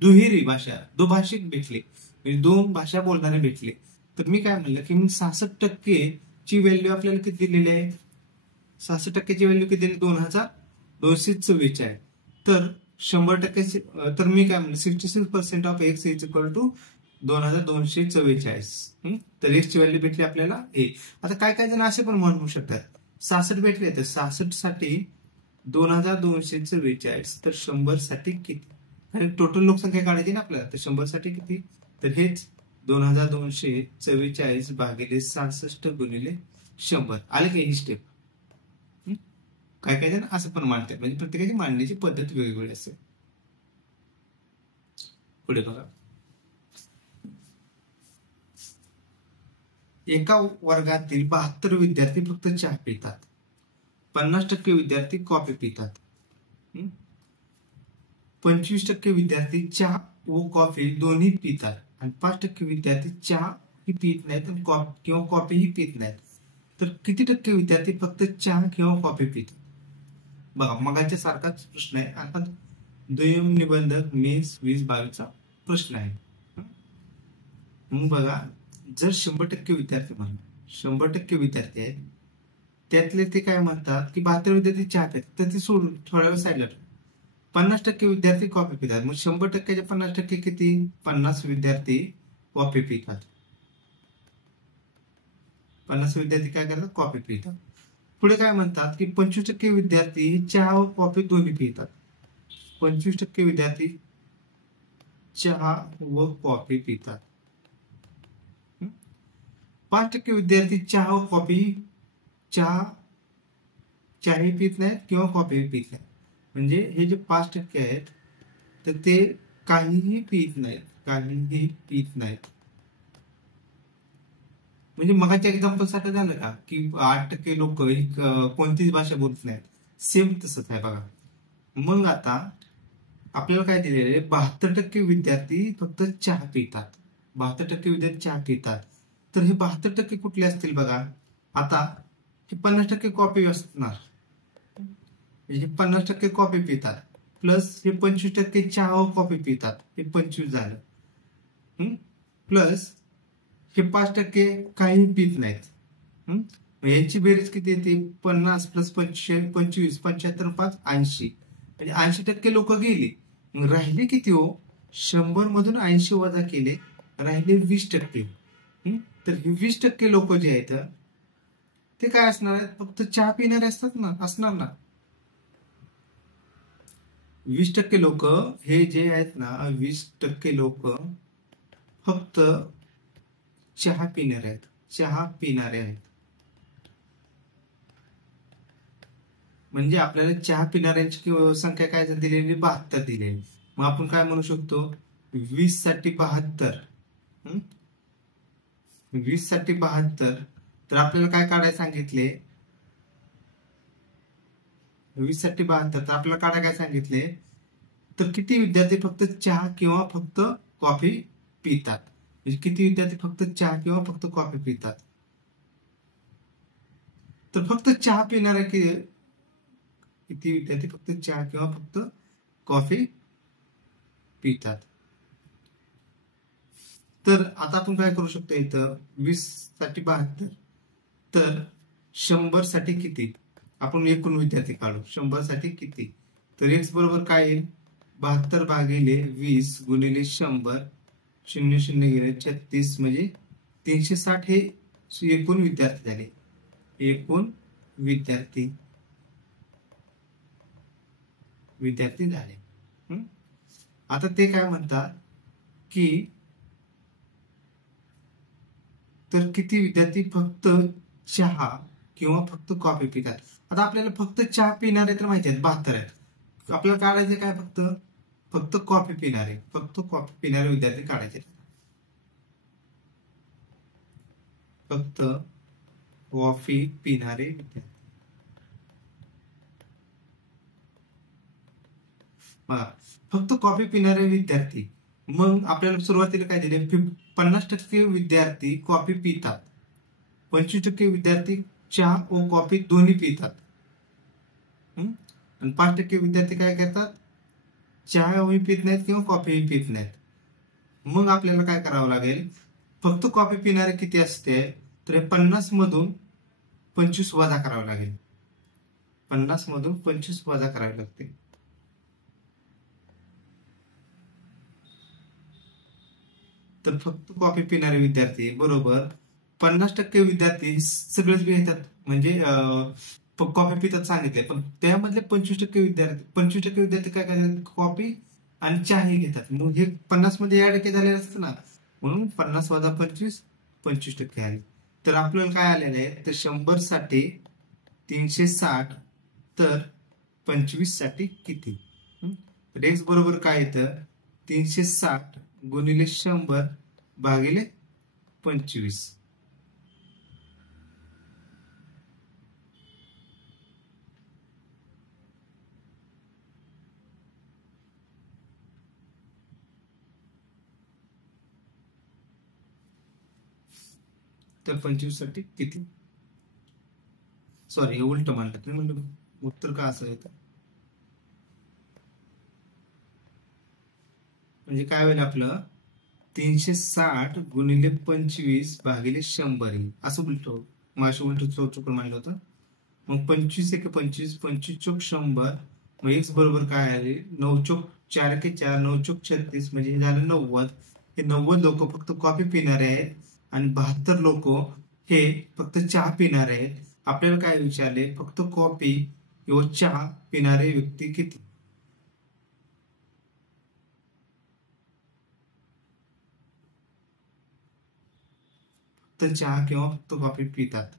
दुहेरी भाषा, दुभाषिक भेटले, म्हणजे दोन भाषा बोलणारे भेटले. तर मी काय म्हणलं की 66% ची व्हॅल्यू आपल्याला किती दिलेली आहे? 66% ची व्हॅल्यू किती दिली? 2244. तर 100%, तर मी काय म्हणलं 66% of X is equal to 2244. तर एक्स ची व्हॅल्यू भेटली आपल्याला ए. आता काय काय जण असे पण म्हणू शकतात 66 भेटले, तर 66 साठी 2244, तर 100 साठी किती? आणि टोटल लोकसंख्या काढायची ना आपल्याला, तर 100 साठी किती? तर हेच 2244 भागिले 66 गुणिले 100. आले का ही स्टेप? काय काय जण असं पण मांडतात, म्हणजे प्रत्येकाची मांडण्याची पद्धत वेगवेगळी असते. पुढे बघा, एका वर्गातील 72 विद्यार्थी फक्त चहा पितात, 50% विद्यार्थी कॉफी पितात, 25% विद्यार्थी चहा व कॉफी दोन्ही पितात, आणि 5% विद्यार्थी चहा ही पित नाहीत किंवा कॉफी ही पित नाहीत. तर किती टक्के विद्यार्थी फक्त चहा किंवा कॉफी पितात? बघा, मगाच्या सारखाच प्रश्न आहे. आता दुय्यम निबंधक मे 2022 प्रश्न आहे. मग बघा, जर 100% विद्यार्थी म्हणून 100% विद्यार्थी आहेत, त्यातले ते काय म्हणतात की 72 विद्यार्थी चहा पितात, तर ते सोडून थोड्या वेळ साईडला 50% विद्यार्थी कॉफी पितात. मग 100%च्या 50% किती? 50 विद्यार्थी कॉफी पितात. 50 विद्यार्थी काय करतात? कॉफी पितात. पुढे काय म्हणतात की 25% विद्यार्थी चहा व कॉफी दोन्ही पितात. 25% विद्यार्थी चहा व कॉफी पितात. 5% विद्यार्थी चहा व कॉफी चहाही पित नाहीत किंवा कॉफी पित नाहीत. म्हणजे हे जे 5% आहेत तर ते काहीही पित नाहीत. म्हणजे मगाच्या एक्झाम्पल साठी झालं का की 8% लोक कोणतीच भाषा बोलत नाहीत, सेम तसंच आहे बघा. मग आता आपल्याला काय दिलेलं आहे? 72% विद्यार्थी फक्त चहा पितात. 72% विद्यार्थी चहा पितात. तर हे 72% कुठले असतील बघा. आता हे 50% कॉफी असणार, हे 50% कॉफी पितात, प्लस हे 25% चहा व कॉफी पितात, हे 25 झालं, प्लस हे 5% काही पित नाहीत. यांची बेरीज किती येते? 50 प्लस 25, 75, 5, 80. म्हणजे 80% लोक गेली. राहिले किती हो? 100 मधून 80 वजा केले, राहिले 20%. तर हे 20% लोक जे आहेत ते काय असणार आहेत? फक्त चहा पिणारे असणार ना. 20% लोक हे जे आहेत ना, 20% लोक फक्त चहा पिणारे आहेत. म्हणजे आपल्याला चहा पिणाऱ्यांची संख्या काय दिलेली? 72 दिलेली. मग आपण काय म्हणू शकतो? 20 साठी 72. 20 साठी 72. तर आपल्याला काय काढायला सांगितले? 20 साठी 72. तर आपल्याला काढायला काय सांगितले? तर किती विद्यार्थी फक्त चहा किंवा फक्त कॉफी पितात? म्हणजे किती विद्यार्थी फक्त चहा किंवा फक्त कॉफी पितात? तर फक्त चहा पिणारे किती विद्यार्थी फक्त चहा किंवा फक्त कॉफी पितात? तर आता आपण काय करू शकतो इथं? 20 साठी 72. तर 100 साठी किती? आपण एकूण विद्यार्थी काढू. 100 साठी किती? तर एक्स बरोबर काय येईल? 72 भागिले 20 गुणिले 100, 00 गेले 36, म्हणजे 360 हे एकूण विद्यार्थी झाले. एकूण विद्यार्थी विद्यार्थी झाले. आता ते काय म्हणतात की तर किती विद्यार्थी फक्त चहा किंवा फक्त कॉफी पितात. आता आपल्याला फक्त चहा पिणारे तर माहिती आहेत 72 आहेत. आपल्याला काढायचे काय फक्त कॉफी पिणारे विद्यार्थी काढायचे. फक्त कॉफी पिणारे विद्यार्थी. फक्त कॉफी पिणारे विद्यार्थी. मग आपल्याला सुरुवातीला काय दिले 50% विद्यार्थी कॉफी पितात, 25% विद्यार्थी चहा व कॉफी दोन्ही पितात आणि 5% विद्यार्थी काय करतात चहाही पित नाहीत किंवा कॉफीही पित नाहीत. मग आपल्याला काय करावं लागेल फक्त कॉफी पिणारे किती असते तर 50 मधून 25 वजा करावं लागेल. 50 मधून 25 वजा करावे लागते. तर फक्त कॉफी पिणारे विद्यार्थी बरोबर 50% विद्यार्थी सगळेच घेतात म्हणजे कॉफी पितात सांगितले, पण त्यामधले 25% विद्यार्थी काय करतात कॉफी आणि चहाही घेतात. मग हे 50 मध्ये या टक्के झालेले असतं ना, म्हणून 50 वजा 25 25% आले. तर आपल्याला काय आलेलं आहे तर 100 साठी 360 तर 25 साठी किती. तर एक्स बरोबर काय येतं 360 गुणिले 100 भागिले 25. तर 25 साठी किती, सॉरी उलट मांडलं तुम्ही, म्हणजे उत्तर का असं येतं म्हणजे काय होईल आपलं 360 गुणिले 25 भागिले 100 येईल असं उलट माशी उलट चुकून मांडलं होतं. मग 25 एक 25 25 चोक 100 मग एक्स बरोबर काय आले 9 चोक 4 के 4 9 चोक 36 म्हणजे हे झालं 90. हे 90 लोक फक्त कॉफी पिणारे आहेत आणि 72 लोक हे फक्त चहा पिणारे आहेत. आपल्याला काय विचारले फक्त कॉफी किंवा चहा पिणारे व्यक्ती किती. फक्त चहा किंवा फक्त कॉफी पितात.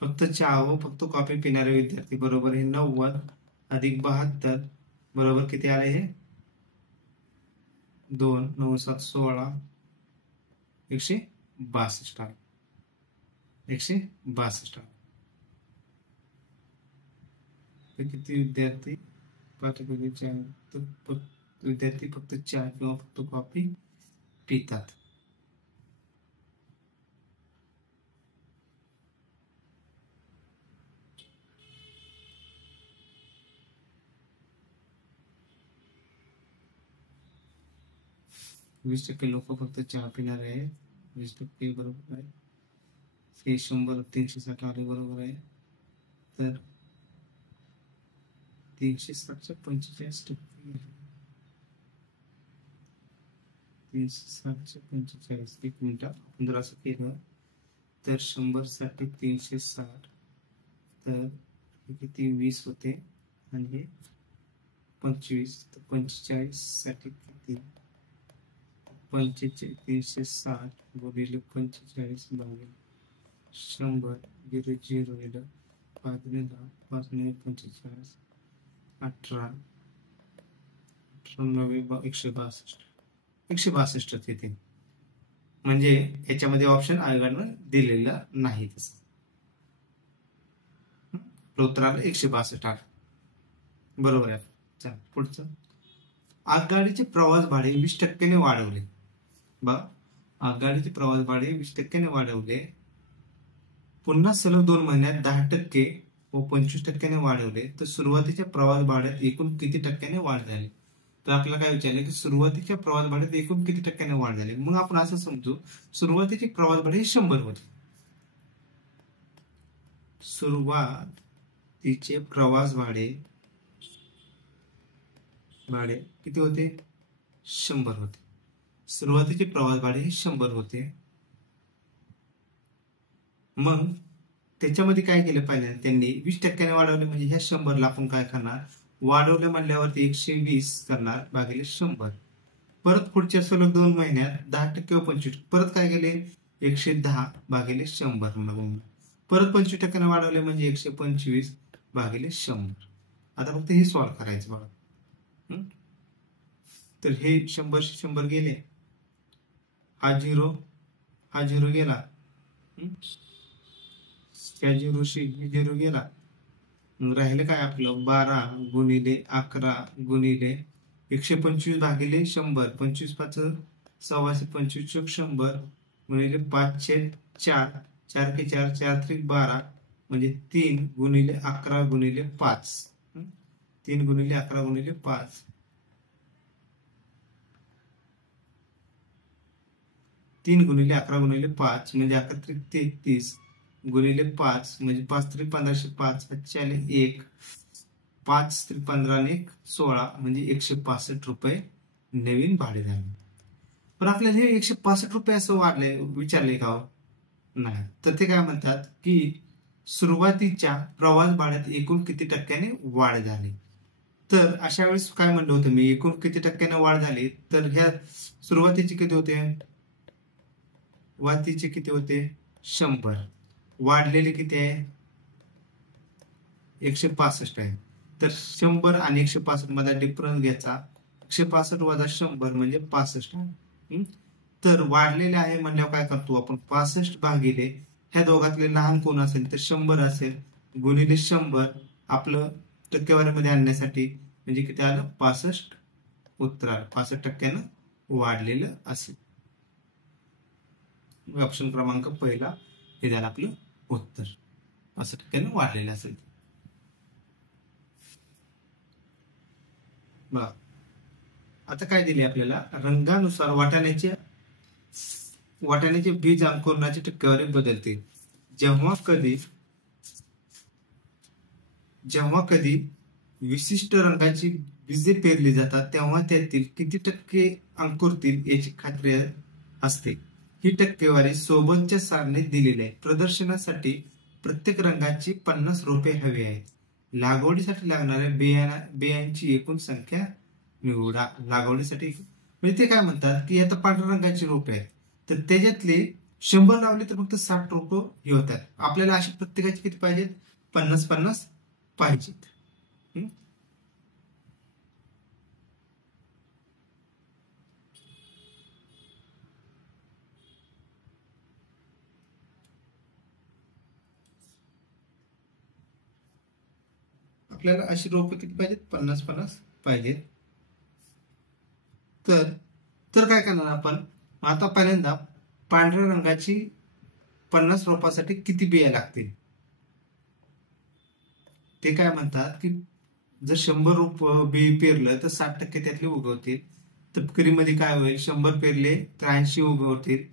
फक्त चहा व फक्त कॉफी पिणारे विद्यार्थी बरोबर हे 90 अधिक 72 बरोबर किती आले हे 2 9 7 16 162 आले. 162 किती विद्यार्थी विद्यार्थी फक्त चहा किंवा फक्त कॉफी पितात. वीस टक्के लोक फक्त चहा पिणारे आहेत. 20% बरोबर आहे. हे 100 360 आले बरोबर आहे. तर 360 45% 360 45 एक मिनिट आपण जर असं केलं तर 100 साठी 360 तर किती 20 होते आणि हे 25 तर 45 साठी किती 360 गुणिले 45 भागिले 100 0 0 गेलं 5 ने 10 5 ने 45 18 162 तिथे म्हणजे याच्यामध्ये ऑप्शन आयोगानं दिलेला नाही. तसं उत्तर आलं 162 बरोबर आहे. चला पुढचं आगगाडीचे प्रवास भाडे 20% वाढवले. बघा आगगाडीचे प्रवास भाडे 20% वाढवले. पुन्हा सलग 2 महिन्यात 10% व 25% वाढवले तर सुरुवातीच्या प्रवास भाड्यात एकूण किती टक्क्याने वाढ झाली. तर आपल्याला काय विचारलं की सुरुवातीच्या प्रवास भाड्यात एकूण किती टक्क्याने वाढ झाली. मग आपण असं समजू सुरुवातीची प्रवास भाडे 100 होते. सुरुवातीचे प्रवास भाडे किती होते? 100 होते. सुरुवातीचे प्रवास भाडे हे 100 होते. मग त्याच्यामध्ये काय केलं पाहिजे त्यांनी 20% वाढवले. म्हणजे ह्या 100ला आपण काय करणार वाढवलं म्हणल्यावरती 120 करणार भागिले 100. परत पुढच्या सलग 2 महिन्यात 10% व 25 परत काय केले 110 भागिले 100. परत 25% वाढवले म्हणजे 125 भागिले 100. आता फक्त हे सॉल्व्ह करायचं बघा. तर हे 100 गेले. हा झिरो गेला. त्या झिरो गेला. राहिलं काय आपलं 12 गुणिले 11 गुणिले 125 भागिले 100. 25 5 625 100 गुणिले 5/4 4 के 4 4 3 12 म्हणजे 3 गुणिले 11 गुणिले 5. 3 गुणिले 11 गुणिले 5. 3 गुणिले 11 गुणिले 5 म्हणजे 11 त्रिक 33 गुणिले 5 म्हणजे 5 त्रिक 1505 5 1 5 त्रिक 15 आणि 1 16 म्हणजे 165 रुपये नवीन भाडे झाले. पण आपल्याला हे 165 रुपये असं वाढले विचारले का नाही. तर ते काय म्हणतात की सुरुवातीच्या प्रवास भाड्यात एकूण किती टक्क्याने वाढ झाली. तर अशा वेळेस काय म्हणलं होतं मी एकूण किती टक्क्याने वाढ झाली. तर ह्या सुरुवातीचे किती होते वातीचे किती होते 100. वाढलेले किती आहे 165 आहे. तर 100 आणि 165 मध्ये डिफरन्स घ्यायचा. 165 वजा 100 म्हणजे 65 आहे. तर वाढलेले आहे म्हणल्यावर काय करतो आपण 65 भागिले ह्या दोघातले लहान कोण असेल तर 100 असेल गुणिले 100 आपलं टक्केवारीमध्ये आणण्यासाठी म्हणजे किती आलं 65 उत्तर आलं. 65% वाढलेलं असेल. ऑप्शन क्रमांक पहिला हे झालं आपलं उत्तर. 65% वाढलेलं असेल. बघा आता काय दिले आपल्याला रंगानुसार वाटाण्याचे बीज अंकुरणाची टक्केवारी बदलते. जेव्हा कधी विशिष्ट रंगाची बीजे पेरली जातात तेव्हा त्यातील किती टक्के अंकुरतील याची खात्री असते. ही टक्केवारी सोबतच्या सारणीत दिलेली आहे. प्रदर्शनासाठी प्रत्येक रंगाची 50 रोपे हवी आहेत. लागवडीसाठी लागणाऱ्या बियांची एकूण संख्या निवडा. लागवडीसाठी म्हणजे ते काय म्हणतात की आता पांढऱ्या रंगाची रोपे आहेत तर त्याच्यातले 100 लावले तर फक्त 60 रोप हे होतात. आपल्याला अशी प्रत्येकाची किती पाहिजेत 50-50 पाहिजेत. आपल्याला अशी रोप किती पाहिजेत 50-50 पाहिजेत. तर काय करणार आपण आता पहिल्यांदा पांढऱ्या रंगाची 50 रोपासाठी किती बिया लागतील ते काय म्हणतात की जर 100 रोप बी पेरलं तर 60% त्यातले उगवतील. तपकिरीमध्ये काय होईल 100 पेरले तर 80 उगवतील.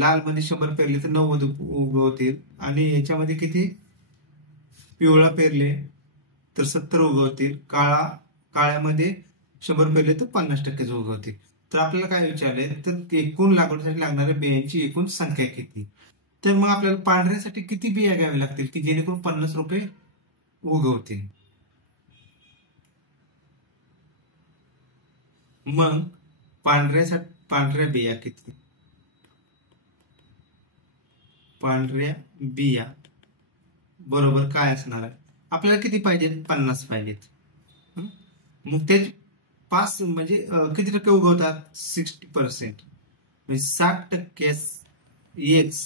लाल मध्ये 100 पेरले तर 90 उगवतील. आणि याच्यामध्ये किती पिवळा पेरले तर 70 उगवतील. काळ्यामध्ये 100 पेरले तर 50% उगवतील. तर आपल्याला काय विचारलंय तर एकूण लागवडीसाठी लागणाऱ्या बियांची एकूण संख्या किती. तर मग आपल्याला पांढऱ्यासाठी किती बिया घ्याव्या लागतील की जेणेकरून 50 रुपये उगवतील. मग पांढऱ्या बिया किती पांढऱ्या बिया बरोबर काय असणार आहे आपल्याला किती पाहिजेत 50 पाहिजेत. मग ते 5 म्हणजे किती टक्के उगवतात 60% म्हणजे 60% एक्स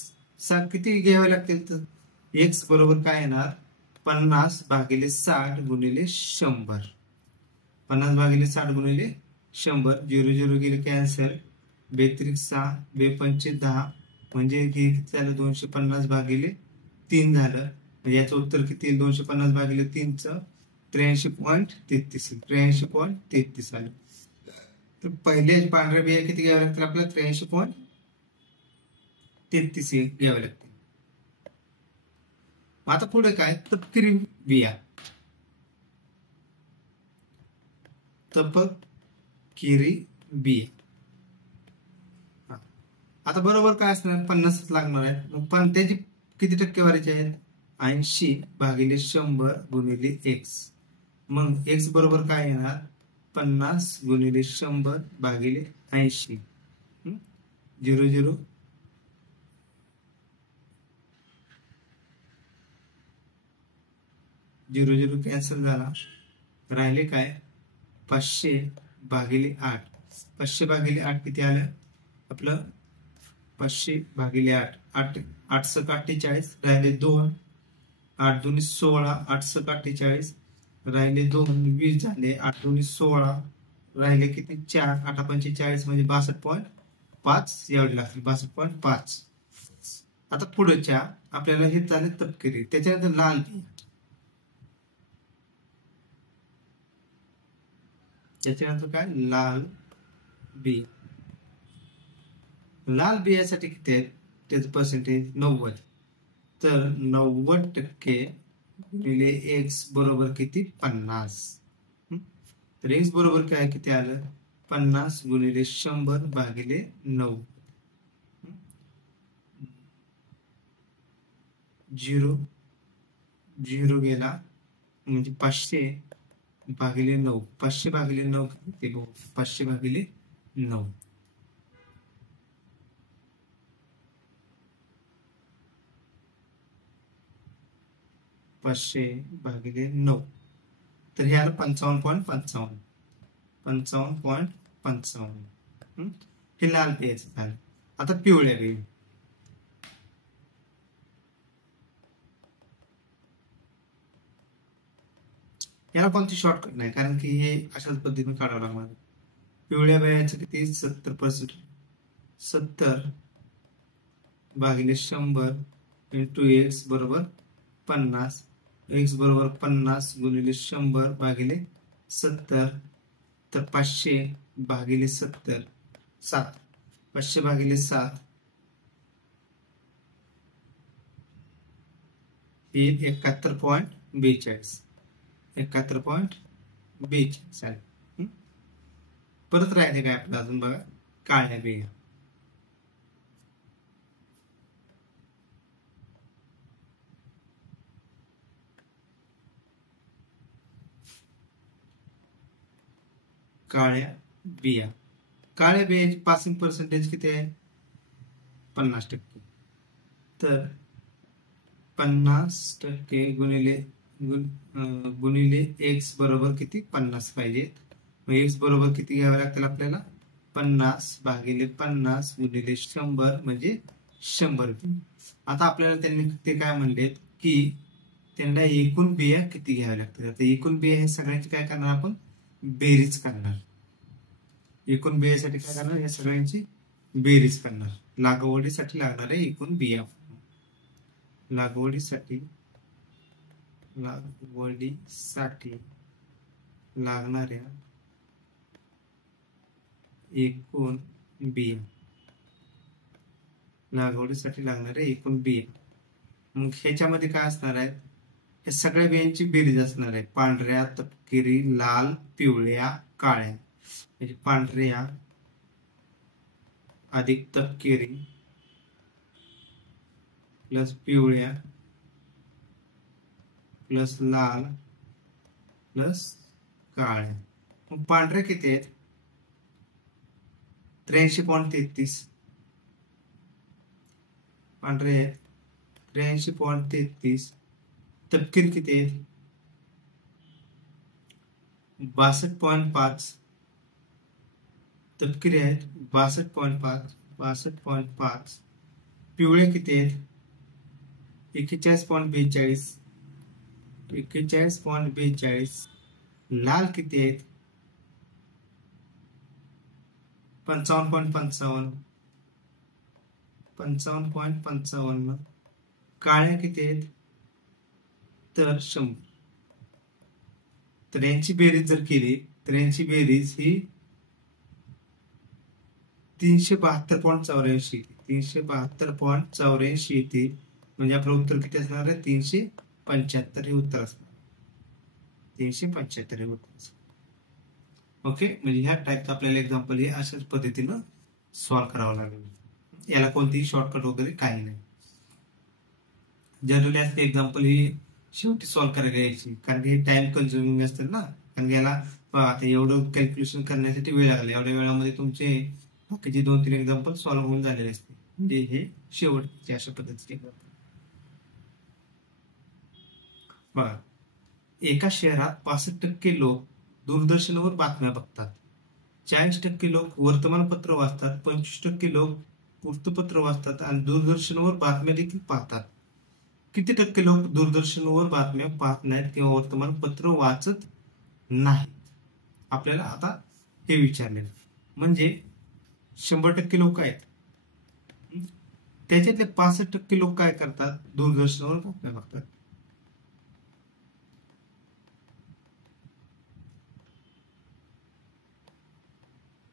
किती घ्यावे लागतील तर एक्स बरोबर काय येणार 50 भागिले 60 गुणिले 100. 50 भागिले 60 गुणिले 100 0 0 गेले कॅन्सल. 6 5 10 म्हणजे हे किती झालं 250 भागिले 3 झालं. म्हणजे याचं उत्तर किती 250 भागिले 3चं 83.33 83.33 आलं. तर पहिले पांढऱ्या बिया किती घ्याव्या लागतील आपल्याला? 83.33 घ्याव्या लागतील. आता पुढे काय? तपकिरी बिया. तपकिरी बिया. आता बरोबर काय असणार? 50 लागणार आहेत. मग पण त्याची किती टक्केवारीचे आहेत? 80/100 गुणिले x. मग x बरोबर काय येणार? 50 गुणिले 100/80. 0 0 0 0 कॅन्सल झाला. राहिले काय? 500/8. 500/8 किती आलं आपलं? 500/8. 8 7 48 राहिले 2. 8 2 16. 8 7 48 राहिले 2. 20 झाले. 8 2 16 राहिले किती? 4. 8 5 40 म्हणजे 62.5 यावे लागतील. 62.5. आता पुढच्या आपल्याला हे झाले तपकिरी. त्याच्यानंतर लाल बिया. त्याच्यानंतर काय? लाल बिया. लाल बियासाठी किती आहेत? त्याचं पर्सेंटेज 90. तर 90% गुणिले x बरोबर किती? 50. तर x बरोबर काय किती आलं? 50 गुणिले 100/9. 0 0 गेला म्हणजे 500/9. 500/9 किती? 500/9. 500/9. तर हे आलं 55.55. 55.55. हे लाल बियाचं झालं. आता पिवळ्या बिया. याला कोणती शॉर्टकट नाही, कारण की हे अशाच पद्धतीने काढावं लागणार. पिवळ्या बियाचं किती? 70%. 70/100 इंटू x बरोबर 50. x बरोबर 50 गुणिले 100/70. तर 500/70 7. 500/7 हे 71.42. 71.42 आहे. परत राहिले काय आपलं अजून बघा? काळ्या बिया. काळ्या बिया. काळ्या बियाची पासिंग पर्सेंटेज किती आहे? 50%. तर 50% गुणिले x बरोबर किती? 50 पाहिजेत. मग x बरोबर किती घ्यावे लागतील आपल्याला? 50/50 गुणिले 100 म्हणजे 100. आता आपल्याला त्यांनी ते काय म्हणलेत की त्यांना एकूण बिया किती घ्याव्या लागतील. आता एकूण बिया हे सगळ्यांची काय करणार आपण? बेरीज करणार. एकूण बियासाठी काय करणार? या सगळ्यांची बेरीज करणार. लागवडीसाठी लागणाऱ्या एकूण बिया. लागवडीसाठी लागणाऱ्या एकूण बिया. लागवडीसाठी लागणाऱ्या एकूण बिया. मग ह्याच्यामध्ये काय असणार आहे? हे सगळ्या बियांची बेरीज असणार आहे. पांढऱ्या, तपकिरी, लाल, पिवळ्या, काळ्या. म्हणजे पांढऱ्या अधिक तपकिरी प्लस पिवळ्या प्लस लाल प्लस काळ्या. मग पांढऱ्या किती आहेत? 83.33. पांढरे आहेत 83.33. तपकिरी किती आहेत? 62.5. तपकिरी आहेत 62.5. 62.5. पिवळे किती आहेत? 41.42. 41.42. लाल किती आहेत? 55.55. 55.55. काळ्या किती आहेत? तर 100. तर यांची बेरीज जर केली तर यांची बेरीज ही 372.84 येते. 372.84 येते. म्हणजे आपलं उत्तर किती असणार आहे? 375 हे उत्तर असणार. 375 हे उत्तर असणार. ओके, म्हणजे ह्या टाईपचं आपल्याला एक्झाम्पल हे अशाच पद्धतीनं सॉल्व्ह करावं लागेल. याला कोणतीही शॉर्टकट वगैरे काही नाही. जनरली असते एक्झाम्पल ही शेवटी सॉल्व्ह करायला यायची, कारण की हे टाइम कन्झ्युमिंग असतं ना. कारण की याला आता एवढं कॅल्क्युलेशन करण्यासाठी वेळ लागला. एवढ्या वेळामध्ये तुमचे बाकीचे 2-3 एक्झाम्पल सॉल्व्ह होऊन झालेले असते. म्हणजे हे शेवटचे अशा पद्धतीचे एक्झाम्पल. बघा, एका शहरात 65% लोक दूरदर्शनवर बातम्या बघतात, 40% लोक वर्तमानपत्र वाचतात, 25% लोक वृत्तपत्र वाचतात आणि दूरदर्शनवर बातम्या देखील पाहतात. किती टक्के लोक दूरदर्शनवर बातम्या पाहत नाहीत किंवा वर्तमानपत्र वाचत नाहीत? आपल्याला आता हे विचारले. म्हणजे 100% लोक आहेत, त्याच्यातले 65% लोक काय करतात? दूरदर्शनवर बातम्या बघतात.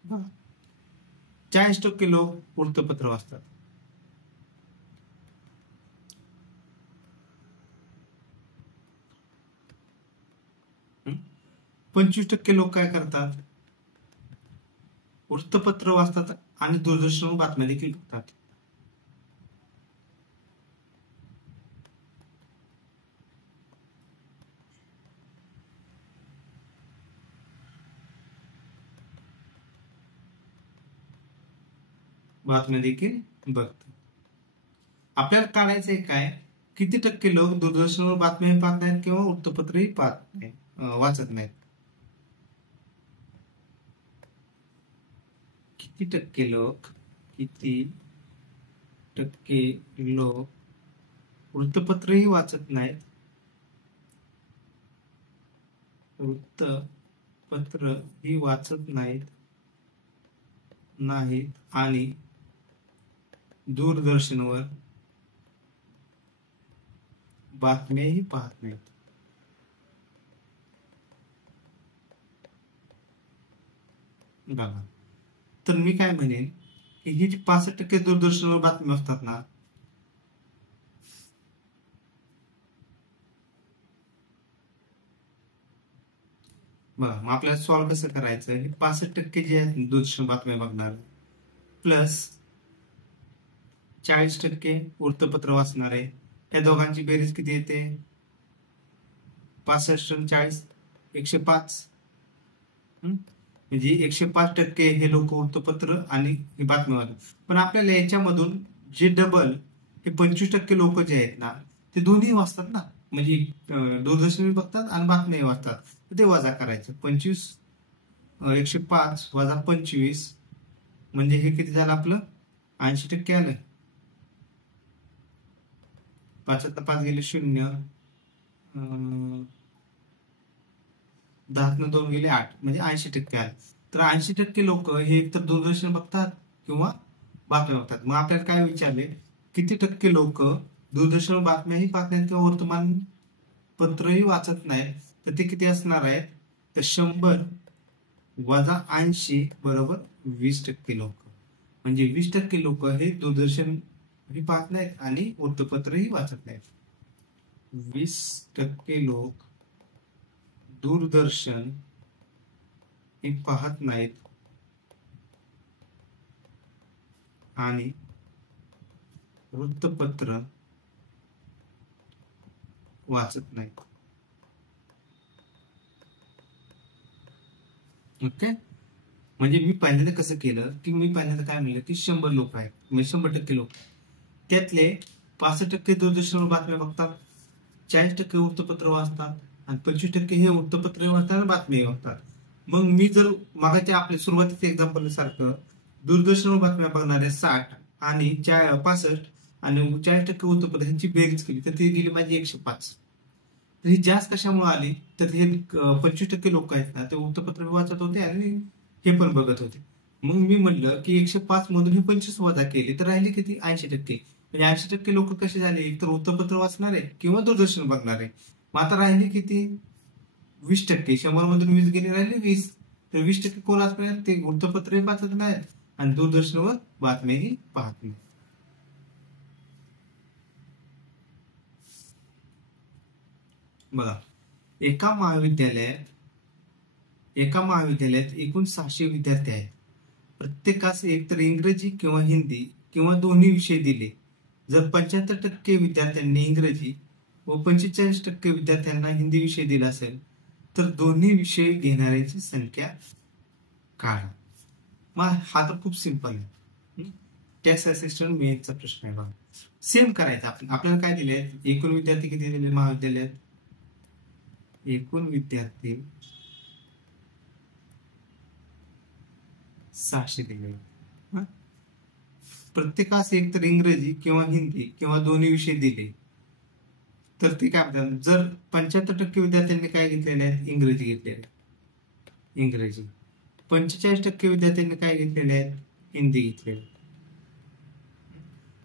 बघा, 40% लोक वृत्तपत्र वाचतात. 25% लोक काय करतात? वृत्तपत्र वाचतात आणि दूरदर्शनवर बातम्या देखील बघतात. बातम्या देखील बघतात. आपल्याला काढायचंय काय? किती टक्के लोक दूरदर्शनवर बातम्या पाहत नाहीत किंवा वृत्तपत्रही पाहत नाही, वाचत नाहीत? किती टक्के लोक वृत्तपत्रही वाचत नाहीत, वृत्तपत्र ही वाचत नाहीत आणि दूरदर्शनवर बातम्याही पाहत नाहीत? बघा, तर मी काय म्हणेन की ही जी 65% दूरदर्शनवर बातम्या असतात ना, बघा, मग आपल्याला सॉल्व्ह कसं करायचं? हे 65% जे आहेत दूरदर्शन बातम्या बघणार प्लस 40% वृत्तपत्र वाचणारे, या दोघांची बेरीज किती येते? 65 आणि 40 105. म्हणजे 105% हे लोक वृत्तपत्र आणि हे बातम्या वाचतात. पण आपल्याला याच्यामधून जे डबल हे 25% लोक जे आहेत ना, ते दोन्ही वाचतात ना. म्हणजे दूरदर्शन बघतात आणि बातम्या वाचतात, ते वजा करायचं. 105 वजा 25 म्हणजे हे किती झालं आपलं? 80% आलं. 5 गेले 0, 10 2 गेले 8, म्हणजे 80% आले. तर 80% लोक हे एकतर दूरदर्शन बघतात किंवा बातम्या बघतात. मग आपल्याला काय विचारले? किती टक्के लोक दूरदर्शनवर बातम्याही पाहत नाहीत किंवा वर्तमानपत्रही वाचत नाहीत? तर ते किती असणार आहेत? तर 100 वजा 80 बरोबर 20% लोक. म्हणजे 20% लोक हे दूरदर्शन ही पाहत नाहीत आणि वृत्तपत्रही वाचत नाहीत. 20% लोक दूरदर्शन हे पाहत नाहीत आणि वृत्तपत्र वाचत नाहीत. ओके, म्हणजे मी पहिल्यांदा कसं केलं की मी पहिल्यांदा काय म्हणलं की 100 लोक आहेत, म्हणजे 100% लोक, त्यातले 65% दूरदर्शनवर बातम्या बघतात, 40% वृत्तपत्र वाचतात आणि 25% हे वृत्तपत्र वाचतात आणि बातम्या वाचतात. मग मी जर मागाच्या आपल्या सुरुवातीच्या एक्झाम्पल सारखं दूरदर्शनवर बातम्या बघणाऱ्या 60 आणि 65 आणि 40% वृत्तपत्र ह्यांची बेरीज केली तर ती गेली माझी 105. तर ही जास्त कशामुळे आली? तर हे 25% लोक आहेत ना, ते वृत्तपत्र वाचत होते आणि हे पण बघत होते. मग मी म्हणलं की 105 मधून हे 25 वजा केले तर राहिले किती? 80%. म्हणजे 80% लोक कसे झाले? एक तर वृत्तपत्र वाचणारे किंवा दूरदर्शन बघणारे. मग आता राहिले किती? 20%, 100 मधून 20 गेले, राहिले 20. तर 20% कोण असणार? ते वृत्तपत्रही वाचत नाहीत आणि दूरदर्शनवर बातम्याही पाहत नाही. बघा, एका महाविद्यालयात एकूण 600 विद्यार्थी आहेत. प्रत्येकास एकतर इंग्रजी किंवा हिंदी किंवा दोन्ही विषय दिले. जर 75% विद्यार्थ्यांनी इंग्रजी व 45% विद्यार्थ्यांना हिंदी विषय दिला असेल तर दोन्ही विषय घेणाऱ्यांची संख्या काढा. मग हा तर खूप सिंपल आहे. टॅक्स असिस्टंट मेन्सचा प्रश्न आहे. बघा, सेम करायचा. आपल्याला काय दिले? एकूण विद्यार्थी किती दिले महाविद्यालयात? एकूण विद्यार्थी 600 दिले. प्रत्येकास एकतर इंग्रजी किंवा हिंदी किंवा दोन्ही विषय दिले तर ते काय म्हणतात? जर 75% विद्यार्थ्यांनी काय घेतलेले आहेत? इंग्रजी घेतलेले, इंग्रजी. 45% विद्यार्थ्यांनी काय घेतलेले आहेत? हिंदी घेतलेले.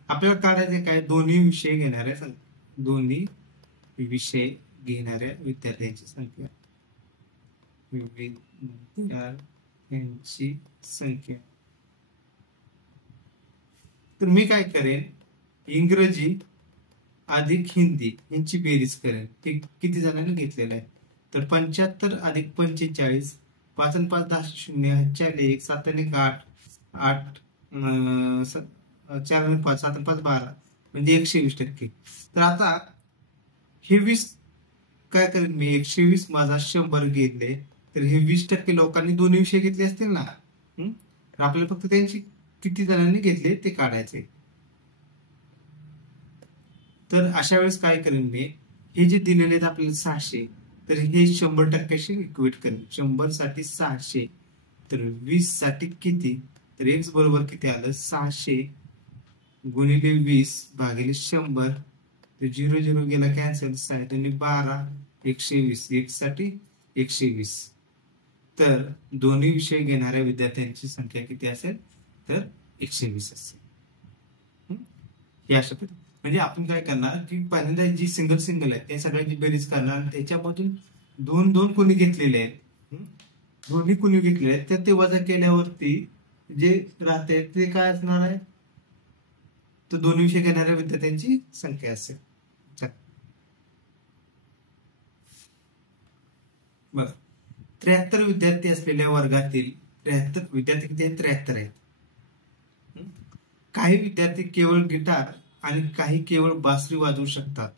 आपल्याला काढायचे काय? दोन्ही विषय घेणाऱ्या विद्यार्थ्यांची संख्या. विद्यार्थ्यांची संख्या. तर मी काय करेन? इंग्रजी अधिक हिंदी यांची बेरीज करेन. ते किती जणांनी घेतलेलं आहे? तर 75 अधिक 45, 5 आणि 5 10 0, 4 1 7 आणि 8 8 4 आणि 5 7 आणि 5 12 म्हणजे 120%. तर आता हे 20 काय करेन मी? 120 माझा 100 घेतले तर हे 20% लोकांनी दोन्ही विषय घेतले असतील ना. तर आपल्याला फक्त त्यांची किती जणांनी घेतले ते काढायचे. तर अशा वेळेस काय करेन मी? हे जे दिलेले आहेत आपल्याला 600, तर हे 100%शी इक्वेट करेन. 100 साठी 600, तर 20 साठी किती? तर x बरोबर किती आलं? 600 गुणिले 20 भागिले 100. तर 0 0 गेला कॅन्सल. 7 आणि 12 120. x साठी 120. तर दोन्ही विषय घेणाऱ्या विद्यार्थ्यांची संख्या किती असेल? तर 120 असेल. हे अशा पद्धतीने म्हणजे आपण काय करणार की पहिल्यांदा जी सिंगल आहे त्या सगळ्यांची बेरीज करणार आणि त्याच्यामधून 2 कोणी घेतलेले आहेत, दोन्ही कोणी घेतलेले आहेत, तर ते वजा केल्यावरती जे राहते ते काय असणार आहे? तर दोन्ही विषय घेणाऱ्या विद्यार्थ्यांची संख्या असेल. बघा, 73 विद्यार्थी असलेल्या वर्गातील 73 विद्यार्थी किती आहेत? 73 आहेत. काही विद्यार्थी केवळ गिटार आणि काही केवळ बासरी वाजवू शकतात.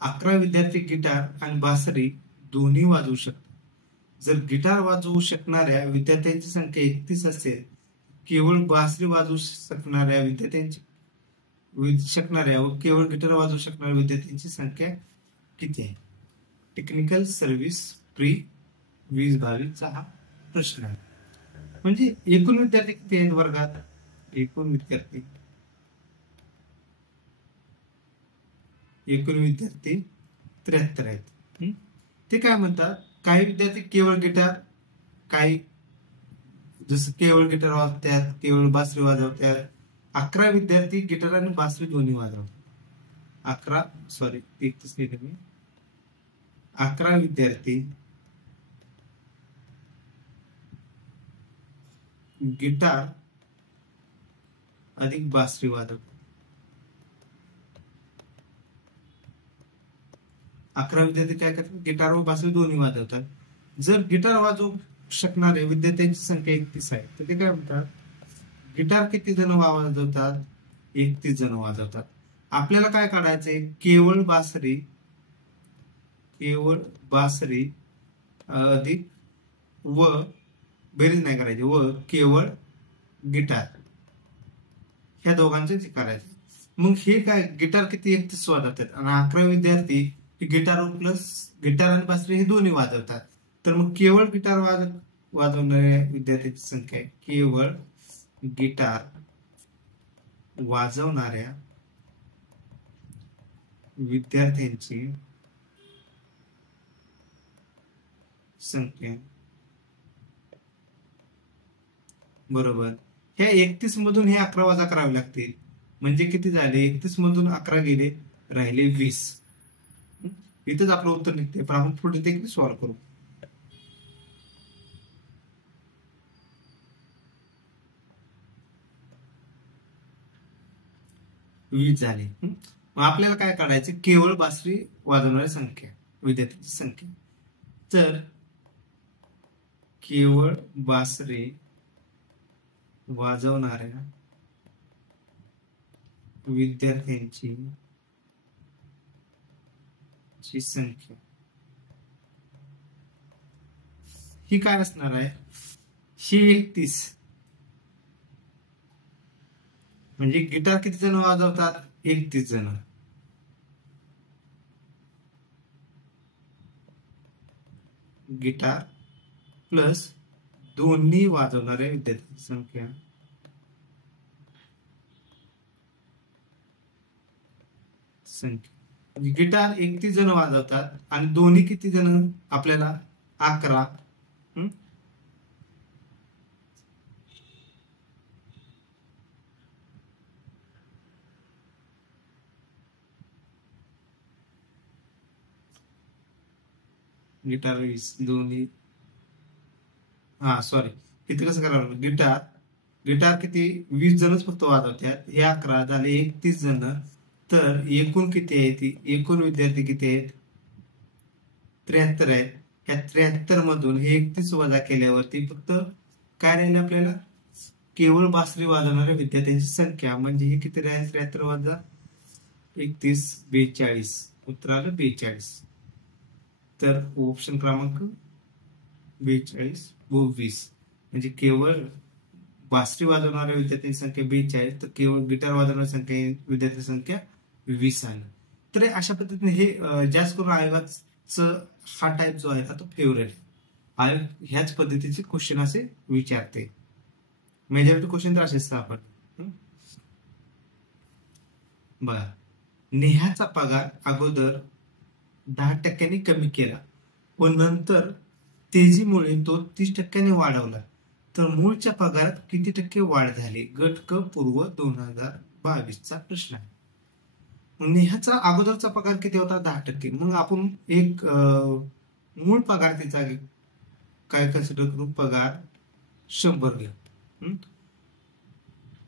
11 विद्यार्थी गिटार आणि बासरी दोन्ही वाजवू शकतात. जर गिटार वाजवू शकणाऱ्या विद्यार्थ्यांची संख्या 31 असेल, केवळ बासरी वाजवू शकणाऱ्या व केवळ गिटार वाजवू शकणाऱ्या विद्यार्थ्यांची संख्या किती आहे? टेक्निकल सर्व्हिस प्री 2022 चा हा प्रश्न आहे. म्हणजे एकूण विद्यार्थी किती आहेत वर्गात? एकूण विद्यार्थी 73 आहेत. ते काय म्हणतात? काही विद्यार्थी केवळ गिटार, काही जसं केवळ गिटार वाजवतात, केवळ बासरी वाजवतात. 11 विद्यार्थी गिटार आणि बासरी दोन्ही वाजवतात. 11 विद्यार्थी गिटार अधिक बासरी वाजवतात. 11 विद्यार्थी काय करतात? गिटार व बासरी दोन्ही वाजवतात. जर गिटार वाजवू शकणारे विद्यार्थ्यांची संख्या 31 आहे तर ते काय म्हणतात? गिटार किती जण वाजवतात? 31 जण वाजवतात. आपल्याला काय काढायचंय? केवळ बासरी अधिक व बेरीज नाही करायची, व केवळ गिटार ह्या दोघांचे करायचे. मग हे काय? गिटार किती? 31 वाजवतात आणि 11 विद्यार्थी गिटार आणि बासरी हे दोन्ही वाजवतात. तर मग केवळ गिटार वाजवणाऱ्या विद्यार्थ्यांची संख्या आहे. केवळ गिटार वाजवणाऱ्या विद्यार्थ्यांची संख्या बरोबर ह्या 31 मधून हे 11 वजा करावे लागतील. म्हणजे किती झाले? 31 मधून 11 गेले, राहिले 20. इथंच आपलं उत्तर निघते. पण आपण पुढे देखील सॉल्व्ह करू. 20 झाली. मग आपल्याला काय काढायचं, केवळ बासरी वाजवणारी संख्या, विद्यार्थ्यांची संख्या. तर केवळ बासरी वाजवणाऱ्या विद्यार्थ्यांची संख्या ही काय असणार आहे, ही 31. म्हणजे गिटार किती जण वाजवतात, 31 जण. गिटार प्लस दोन्ही वाजवणाऱ्या विद्यार्थ्यांची संख्या गिटार 31 जण वाजवतात आणि दोन्ही किती जण, आपल्याला 11. गिटार 20 दोन्ही, सॉरी, किती कसं करावं, गिटार किती 20 जणच फक्त वाजवतात, हे 11 झाले 31 जण. तर एकूण किती आहे, ती एकूण विद्यार्थी किती आहेत, 73 आहेत. ह्या 73 मधून हे 31 वजा केल्यावरती फक्त काय राहिले आपल्याला, केवळ बासरी वाजवणाऱ्या विद्यार्थ्यांची संख्या. म्हणजे हे किती राहील, 73 वजा 31, 42. उत्तर आलं 42. तर ऑप्शन क्रमांक 42 व 20. म्हणजे केवळ बासरी वाजवणाऱ्या विद्यार्थ्यांची संख्या 42, तर केवळ गिटार वाजवणाऱ्या विद्यार्थ्यांची संख्या 20 आहे. तर अशा पद्धतीने हे जास्त करून आयोगाचं हा टाइप जो आहे तो फेवरेट आयोग ह्याच पद्धतीचे क्वेश्चन असे विचारते. मेजॉरिटी क्वेश्चन तर असेच आपण बघा. नेहाचा पगार अगोदर 10% कमी केला व नंतर तेजीमुळे तो 30% वाढवला, तर मूळच्या पगारात किती टक्के वाढ झाली. गट क पूर्व 2022 प्रश्न आहे. नेहाचा अगोदरचा पगार किती होता, 10%. मग आपण एक मूळ पगार तिचा काय कन्सिडर करू, पगार 100 घ्या.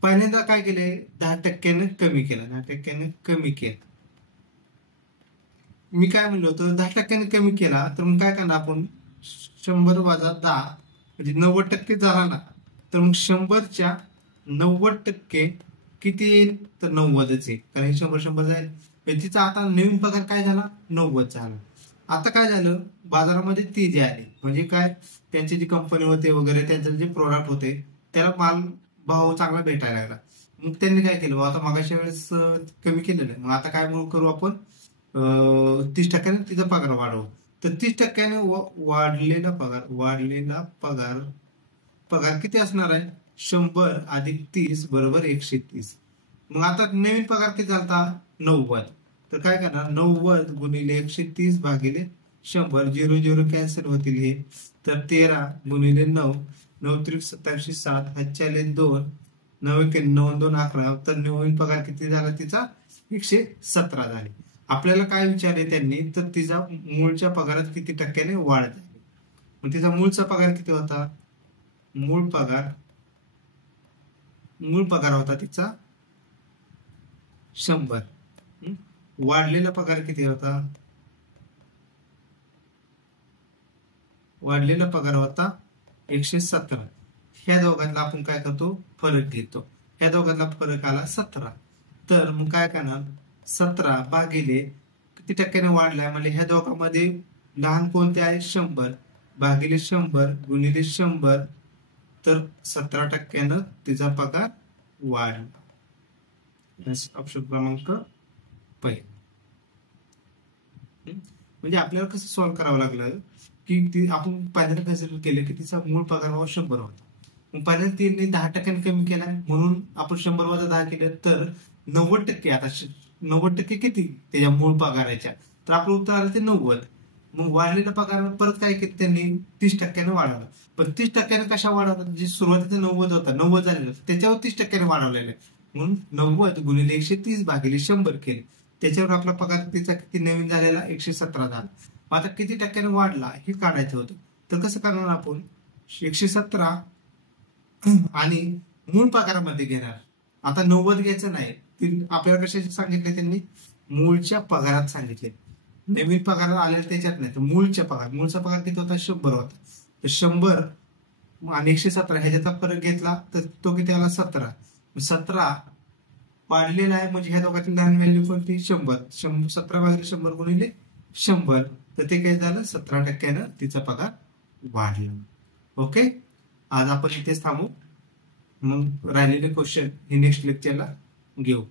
पहिल्यांदा काय केले, 10% कमी केला, 10% कमी केला. मी काय म्हणलो होतो, 10% कमी केला, तर मग काय करणार आपण, 100 वजा 10 म्हणजे 90% झाला ना. तर मग 100च्या 90% किती येईल, तर 90च येईल, कारण 100 जाईल. तिचा आता नवीन पगार काय झाला, 90 झाला. आता काय झालं, बाजारामध्ये तेजी आली, म्हणजे काय, त्यांची जी कंपनी होते वगैरे, त्यांचे जे प्रोडक्ट होते त्याला माल भाव चांगला भेटायला लागला. मग त्यांनी काय केलं, आता मागाच्या वेळेस कमी केलेलं आहे, मग आता काय करू आपण, 30% तिचा पगार वाढवू. तर 30% वाढलेला पगार किती असणार आहे, 100 अधिक 30 बरोबर 130. मग आता नवीन पगार किती झाला, 90. तर काय करणार, 90 गुणिले 130 भागिले 100, 0 कॅन्सल होतील हे. तर 13 गुणिले 9, 9 त्रिक 27, 7 हातच्याले 2, 9 9 2 11. तर नवीन पगार किती झाला तिचा, 117 झाले. आपल्याला काय विचारले त्यांनी, तर तिचा मूळच्या पगारात किती टक्क्याने वाढ झाली. मग तिचा मूळचा पगार किती होता, मूळ पगार होता तिचा 100. वाढलेला पगार किती होता, वाढलेला पगार होता 117. ह्या दोघांना आपण काय करतो, फरक घेतो. ह्या दोघांना फरक आला 17. तर मग काय करणार, 17 भागिले किती टक्क्याने वाढलाय, म्हणजे ह्या दोघांमध्ये लहान कोणते आहे, 100 भागिले 100 गुणिले 100. तर 17% तिचा पगार वाढला. ऑप्शन क्रमांक पहिला. म्हणजे आपल्याला कसं सॉल्व्ह करावं लागलं, की आपण पहिल्यांदा कन्सिडर केलं की तिचा मूळ पगार 100 होता. मग पहिल्यांदा तिने 10% कमी केला, म्हणून आपण 100 वजा 10 केलं, तर 90%. आता 90% किती त्याच्या मूळ पगाराच्या, तर आपलं उत्तर आलं ते 90. मग वाढलेला पगार परत काय केलं त्यांनी, 30% वाढवला. पण 30% कशा वाढवतात, जे सुरुवातीचा 90 होता, 90 झालेलं होतं, त्याच्यावर 30% वाढवलेलं आहे. म्हणून 90 गुणिले 130 भागिले 100 केले, त्याच्यावर आपला पगार तिचा किती नवीन झालेला 117 झाला. आता किती टक्क्याने वाढला हे काढायचं होतं. तर कसं करणार आपण, 117 आणि मूळ पगारामध्ये घेणार. आता 90 घ्यायचं नाही, आपल्याला कशाचे सांगितले त्यांनी, मूळच्या पगारात सांगितले. नवीन पगार आलेला त्याच्यात नाही, तर मूळचा पगार किती होता, 100 होता. तर 100 आणि 117 ह्याच्याचा फरक घेतला तर तो किती आला, 17. 17 वाढलेला आहे म्हणजे ह्या दोघांची लहान व्हॅल्यू कोणती, 100. 17 भागिले 100 गुणिले 100, तर ते काय झालं, 17% तिचा पगार वाढला. ओके, आज आपण इथेच थांबू. मग राहिलेले क्वेश्चन हे नेक्स्ट लेक्चरला घेऊ.